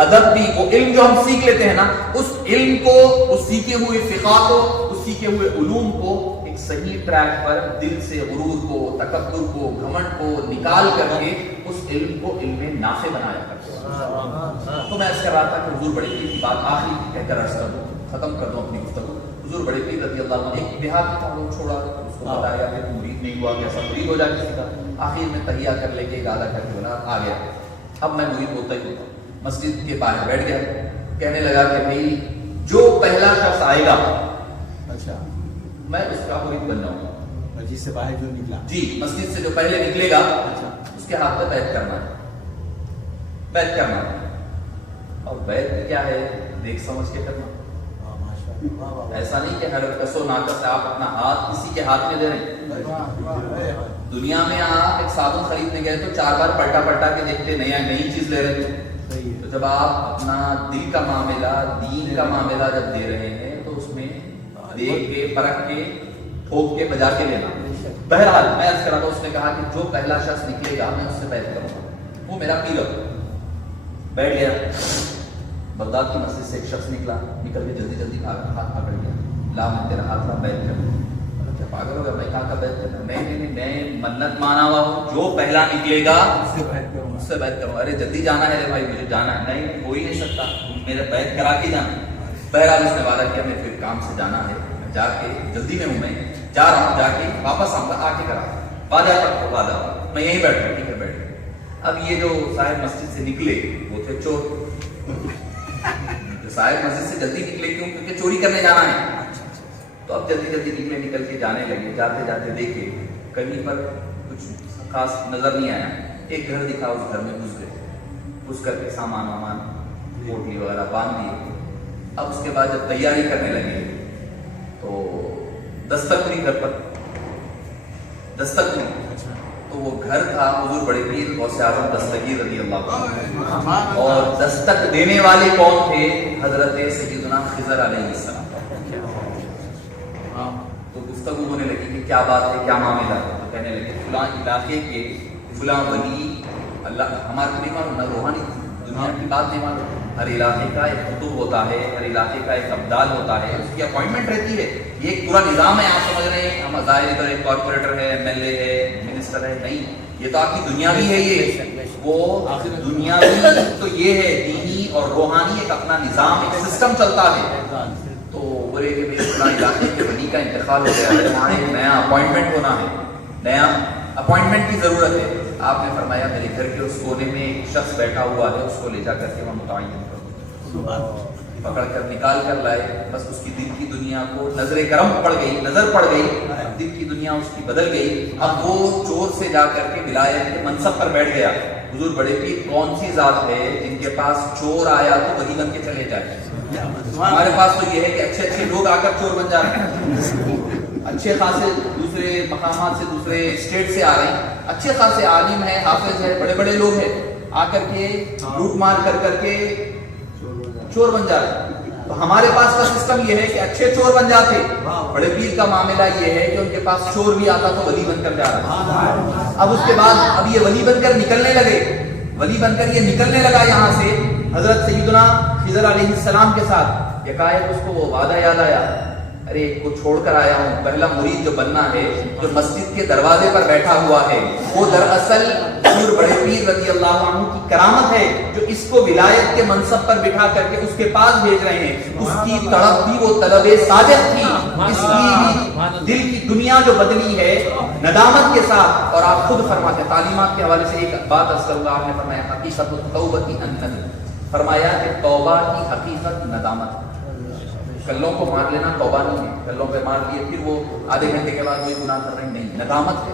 ادب بھی، وہ علم جو ہم سیکھ لیتے ہیں نا، اس علم کو، اس سیکھے ہوئے فقہ کو، اس سیکھے ہوئے علوم کو ایک صحیح ٹریک پر دل سے غرور کو، تکبر کو، گھمنڈ کو نکال کر کے اس علم کو علم نافع بنایا کرتے ہیں. تو میں اس کر رہا تھا کہ حضور بڑے پیر کی بات آخری کہہ کر عرض کر دوں، ختم کر دوں اپنی گفتگو. حضور بڑے پیر رضی اللہ اللہ عنہ ایک دیہات میں لوگ چھوڑا اس کو بتایا کہ مرید نہیں ہوا کیسا مرید ہو جائے کسی کا, آخر میں تہیا کر لے کے گالا کر کے بنا آ گیا. اب میں مرید ہوتا ہی ہوتا, مسجد کے باہر بیٹھ گیا, کہنے لگا کہ بھائی جو پہلا شخص آئے گا اچھا میں اس کا مرید بن جاؤں گا. مسجد سے باہر جو نکلا, جی مسجد سے جو پہلے نکلے گا اس کے ہاتھ میں بیعت کرنا ہے, بیعت کرنا ہے. اور بیعت کیا ہے, دیکھ سمجھ کے کرنا. ایسا نہیں کہ ہر کسو ناقص آپ اپنا ہاتھ کسی کے ہاتھ میں دے رہے ہیں. دنیا میں آپ ایک صابن خریدنے گئے تو 4 بار پلٹا پلٹا کے دیکھتے نئی چیز لے رہے تھے. تو جب آپ اپنا دل کا معاملہ, دین کا معاملہ جب دے رہے ہیں تو اس میں دیکھ کے پرکھ کے ٹھوک کے بجا کے لینا. بہرحال میں عرض کر رہا تھا, اس نے کہا کہ جو پہلا شخص نکلے گا میں اس سے بیعت کروں گا, وہ میرا پیر ہے. بیٹھ گیا. بغداد کی مسجد سے ایک شخص نکلا, نکل کے جلدی جلدی ہاتھ پکڑ گیا, لا میں تیرا ہاتھ لا بیعت کر. کیا پاگل ہو گیا, میں کہاں کا بیعت کرنا, نہیں میں منت مانا ہوا ہوں, جو پہلا نکلے گا اس سے بیعت کروں. ارے جلدی جانا ہے بھائی, مجھے جانا ہے. نہیں ہو ہی نہیں سکتا, میرا بیعت کرا کے جانا. بہرحال اس نے وعدہ کیا میں پھر کام سے جانا ہے, جا کے جلدی میں ہوں, میں جا رہا ہوں, جا کے واپس آؤں گا, آ کے کرا. وعدہ میں یہیں بیٹھ رہا ہوں, ٹھیک ہے بیٹھ. اب یہ جو صاحب مسجد سے نکلے وہ تھے چور. صاحب مسجد سے جلدی نکلے کیوں, کیونکہ چوری کرنے جانا ہے. تو اب جلدی جلدی نکلے, نکل کے جانے لگے. جاتے جاتے دیکھے کہیں پر کچھ خاص نظر نہیں آیا. ایک گھر دکھا, اس گھر میں گھس گئے. گھس کر کے سامان وامان پوٹلی وغیرہ باندھ دیے. اب اس کے بعد جب تیاری کرنے لگے تو دستک ہوئی گھر پر, دستک ہوئی. تو وہ گھر تھا حضور بڑے پیر غوث اعظم دستگیر رضی اللہ عنہ, اور دستک دینے والے کون تھے, حضرت سیدنا خضر علیہ السلام. تو گفتگو ہونے لگی کہ کیا بات ہے, کیا معاملہ ہے. تو کہنے لگے فلاں علاقے کے فلاں ولی, اللہ ہمارے کو نہیں معلوم, نہ روحانی دنیا کی بات نہیں معلوم. ہر علاقے کا ایک قطب ہوتا ہے, ہر علاقے کا ایک ابدال ہوتا ہے, اس کی اپوائنٹمنٹ رہتی ہے. یہ ایک پورا نظام ہے, آپ سمجھ رہے ہیں ہم ظاہر ادھر ایک کارپوریٹر ہے, ایم ایل اے ہے, منسٹر ہے, نہیں, یہ تو آپ کی دنیا بھی ہے. یہ وہ دنیا بھی تو یہ ہے, دینی اور روحانی ایک اپنا نظام, ایک سسٹم چلتا ہے. تو بولے کہ فلاں علاقے کے ولی کا انتقال ہو گیا ہے, وہاں ایک نیا اپوائنٹمنٹ ہونا ہے, نیا اپوائنٹمنٹ کی ضرورت ہے. آپ نے فرمایا میرے گھر کے اس کونے میں ایک شخص بیٹھا ہوا ہے, اس کو لے جا کر کے وہاں متعین کرو. پکڑ کر نکال کر لائے. بس اس کی دل کی دنیا کو نظر کرم پڑ گئی, نظر پڑ گئی, دل کی دنیا اس کی بدل گئی. اب وہ چور سے جا کر کے ولایت کے منصب پر بیٹھ گیا. حضور بڑے پیر کون سی ذات ہے جن کے پاس چور آیا تو ولی بن کے چلے جائے. ہمارے پاس تو یہ ہے کہ اچھے اچھے لوگ آ کر چور بن جا رہے ہیں, اچھے خاصے دوسرے مقامات سے, دوسرے اسٹیٹ سے آ رہے ہیں, اچھے خاصے عالم ہیں, حافظ ہیں, بڑے بڑے لوگ ہیں, آ کر کے لوٹ مار کر کے چور بن جا رہے. تو ہمارے پاس کا سسٹم یہ ہے کہ اچھے چور بن جاتے. بڑے پیر کا معاملہ یہ ہے کہ ان کے پاس چور بھی آتا تو ولی بن کر جا رہا. اب اس کے بعد اب یہ ولی بن کر نکلنے لگے, ولی بن کر یہ نکلنے لگا یہاں سے حضرت سیدنا خضر علیہ السلام کے ساتھ. یکایک اس کو وہ وعدہ یاد آیا, ارے ایک کو چھوڑ کر آیا ہوں, پہلا مرید جو بننا ہے, جو مسجد کے دروازے پر بیٹھا ہوا ہے, وہ دراصل حضور بڑے پیر رضی اللہ عنہ کی کرامت ہے, جو اس کو ولایت کے منصب پر بٹھا کر کے اس کے پاس بھیج رہے ہیں. اس کی تڑپ بھی وہ طلب ساجد تھی, اس کی بھی دل کی دنیا جو بدلی ہے ندامت کے ساتھ. اور آپ خود فرماتے ہیں, تعلیمات کے حوالے سے ایک بات عرض کروں گا. آپ نے فرمایا حقیقت التوبۃ الندم, فرمایا کہ توبہ کی حقیقت ندامت ہے. کلوں کو مار لینا توبہ نہیں ہے, کلوں پہ مار لیے پھر وہ آدھے گھنٹے کے بعد وہی گناہ کر رہے ہیں, نہیں, ندامت ہے.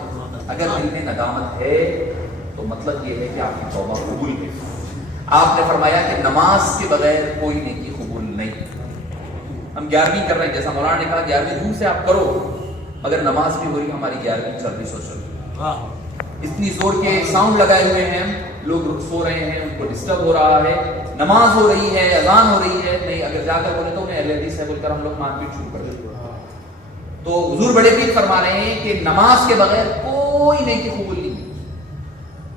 اگر دل میں ندامت ہے تو مطلب یہ ہے کہ آپ کی توبہ قبول ہے. آپ نے فرمایا کہ نماز کے بغیر کوئی نیکی قبول نہیں. ہم 11ویں کر رہے ہیں, جیسا مولانا نے کہا 11ویں دھوم سے آپ کرو, مگر نماز بھی ہو رہی, ہماری 11ویں چل رہی, سوچو اتنی زور کے ساؤنڈ لگائے ہوئے ہیں, لوگ سو رہے ہیں, ان کو ڈسٹرب ہو رہا ہے, نماز ہو رہی ہے, اذان ہو رہی ہے, نہیں, اگر جا کر بولے تو انہیں اہل حدیث ہے بول کر ہم لوگ مار پیٹ شروع کر دیتے. تو حضور بڑے پیر فرما رہے ہیں کہ نماز کے بغیر کوئی نیکی قبول نہیں.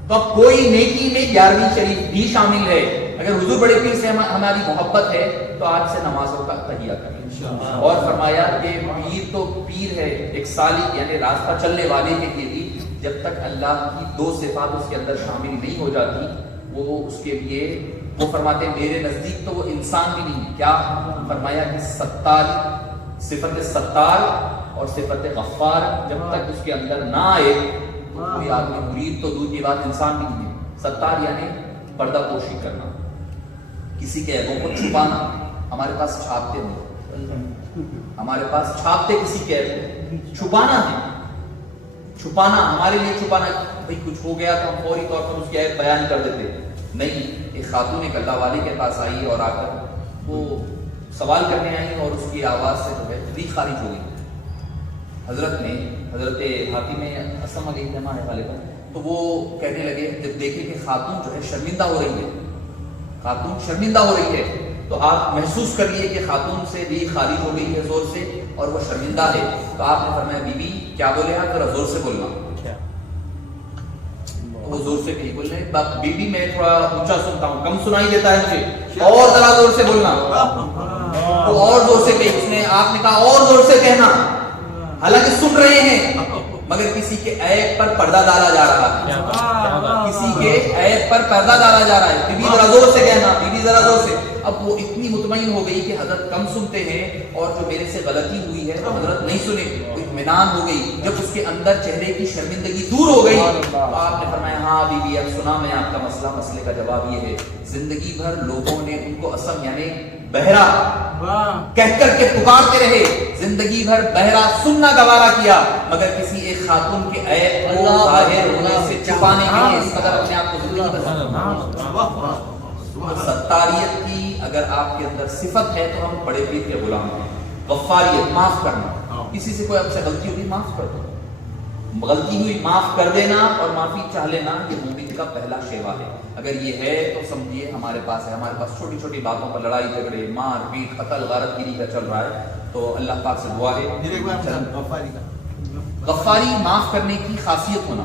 تو اب کوئی نیکی میں 11ویں شریف بھی شامل ہے. اگر حضور بڑے پیر سے ہماری محبت ہے تو آج سے نمازوں کا تہیہ کریں. اور فرمایا کہ پیر تو پیر ہے, ایک سالک یعنی راستہ چلنے والے کے لیے جب تک اللہ کی 2 صفات اس کے اندر شامل نہیں ہو جاتی وہ اس کے لیے, وہ فرماتے ہیں میرے نزدیک تو وہ انسان بھی نہیں ہے. کیا فرمایا کہ ستاری صفت ستار اور صفت غفار جب تک اس کے اندر نہ آئے تو کوئی آدمی مرید تو دور کی بات انسان بھی نہیں ہے. ستار یعنی پردہ پوشی کرنا، کسی کے عیبوں کو چھپانا. ہمارے پاس چھاپتے نہیں، ہمارے پاس چھاپتے کسی کے عیب کو چھپانا ہے. چھپانا ہمارے لیے چھپانا بھئی کچھ ہو گیا تو ہم فوری طور پر اس کے عیب بیان کر دیتے نہیں. ایک خاتون ایک اللہ والی کے پاس آئی اور آ کر وہ سوال کرنے آئی اور اس کی آواز سے جو ہے ریح خارج ہو گئی. حضرت حاتم اسم علیہ السلام غالبا تو وہ کہنے لگے جب دیکھیں کہ خاتون جو ہے شرمندہ ہو رہی ہے، خاتون شرمندہ ہو رہی ہے تو آپ محسوس کر لیے کہ خاتون سے ریح خارج ہو گئی ہے زور سے اور وہ شرمندہ ہے. تو آپ نے فرمایا بی بی کیا بولے آپ ذرا زور سے بولنا. وہ زور سے کہیں بولنے بی بی میں تھوڑا اونچا سنتا ہوں، کم سنائی دیتا ہے مجھے، اور ذرا زور سے بولنا. تو اور زور سے کہی. اس نے آپ نے کہا اور زور سے کہنا. حالانکہ سن رہے ہیں مگر کسی کے عیب پر پردہ ڈالا جا رہا ہے، کسی کے عیب پر پردہ ڈالا جا رہا ہے. بی بی ذرا زور سے کہنا، بی بی ذرا زور سے. اب وہ اتنی مطمئن ہو گئی کہ حضرت کم سنتے ہیں اور جو میرے سے غلطی ہوئی ہے تو حضرت نہیں سنے. اطمینان ہو گئی. جب اس کے اندر چہرے کی شرمندگی دور ہو گئی تو آپ نے فرمایا ہاں بی بی اب سنا میں آپ کا مسئلہ. مسئلے کا جواب یہ ہے زندگی بھر لوگوں نے ان کو اسم یعنی بہرا کہہ کر کے پکارتے رہے، زندگی بھر بہرا سننا گوارا کیا مگر کسی ایک خاتون کے عیب کو ظاہر ہونے سے چھپانے کے لیے اس قدر اپنے آپ کو زندگی بھر. ستاریت کی اگر آپ کے اندر صفت ہے تو ہم بڑے پیر کے غلام ہیں. غفاریت معاف کرنا، کسی سے کوئی آپ سے غلطی ہوئی معاف کر دو. غلطی ہوئی معاف کر دینا اور معافی چاہ لینا یہ مومن کا پہلا شیوا ہے. اگر یہ ہے تو سمجھیے ہمارے پاس ہے. ہمارے پاس چھوٹی چھوٹی باتوں پر لڑائی جھگڑے مار پیٹ قتل غارت گیری کا چل رہا ہے تو اللہ پاک سے دعا ہے غفاری معاف کرنے کی خاصیت ہونا.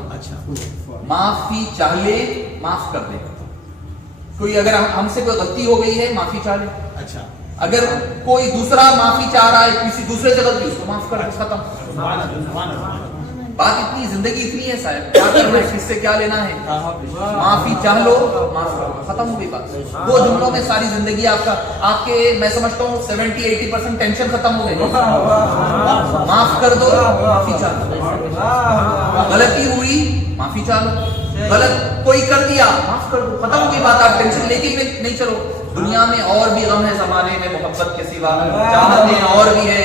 معافی چاہیے معاف کر دے. کوئی اگر ہم سے کوئی غلطی ہو گئی ہے معافی چاہ لے. اچھا اگر کوئی دوسرا معافی چاہ رہا ہے کسی دوسرے سے غلطی اس کو معاف کر دے. ختم. بات اتنی زندگی اتنی ہے صاحب کیا کرنا ہے کس سے کیا لینا ہے. معافی چاہ لو معاف کرو ختم ہو گئی بات. دو جملوں میں ساری زندگی آپ کے میں سمجھتا ہوں 70-80% ٹینشن ختم ہو گئی. معاف کر دو معافی چاہ لو. غلطی ہوئی معافی چاہ لو. غلط کوئی کر دیا معاف کر دو ختم ہو گئی بات. آپ ٹینشن لے کے نہیں چلو. دنیا میں اور بھی غم ہے زمانے میں محبت کے سوا، چاہتیں اور بھی ہے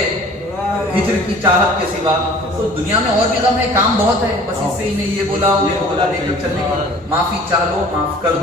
ہجر کی چاہت کے سوا. تو دنیا میں اور بھی غم ہے، کام بہت ہے. بس اس سے ہی نہیں یہ بولا وہ بولا لے کر چلنے کی. معافی چاہ لو معاف کر دو.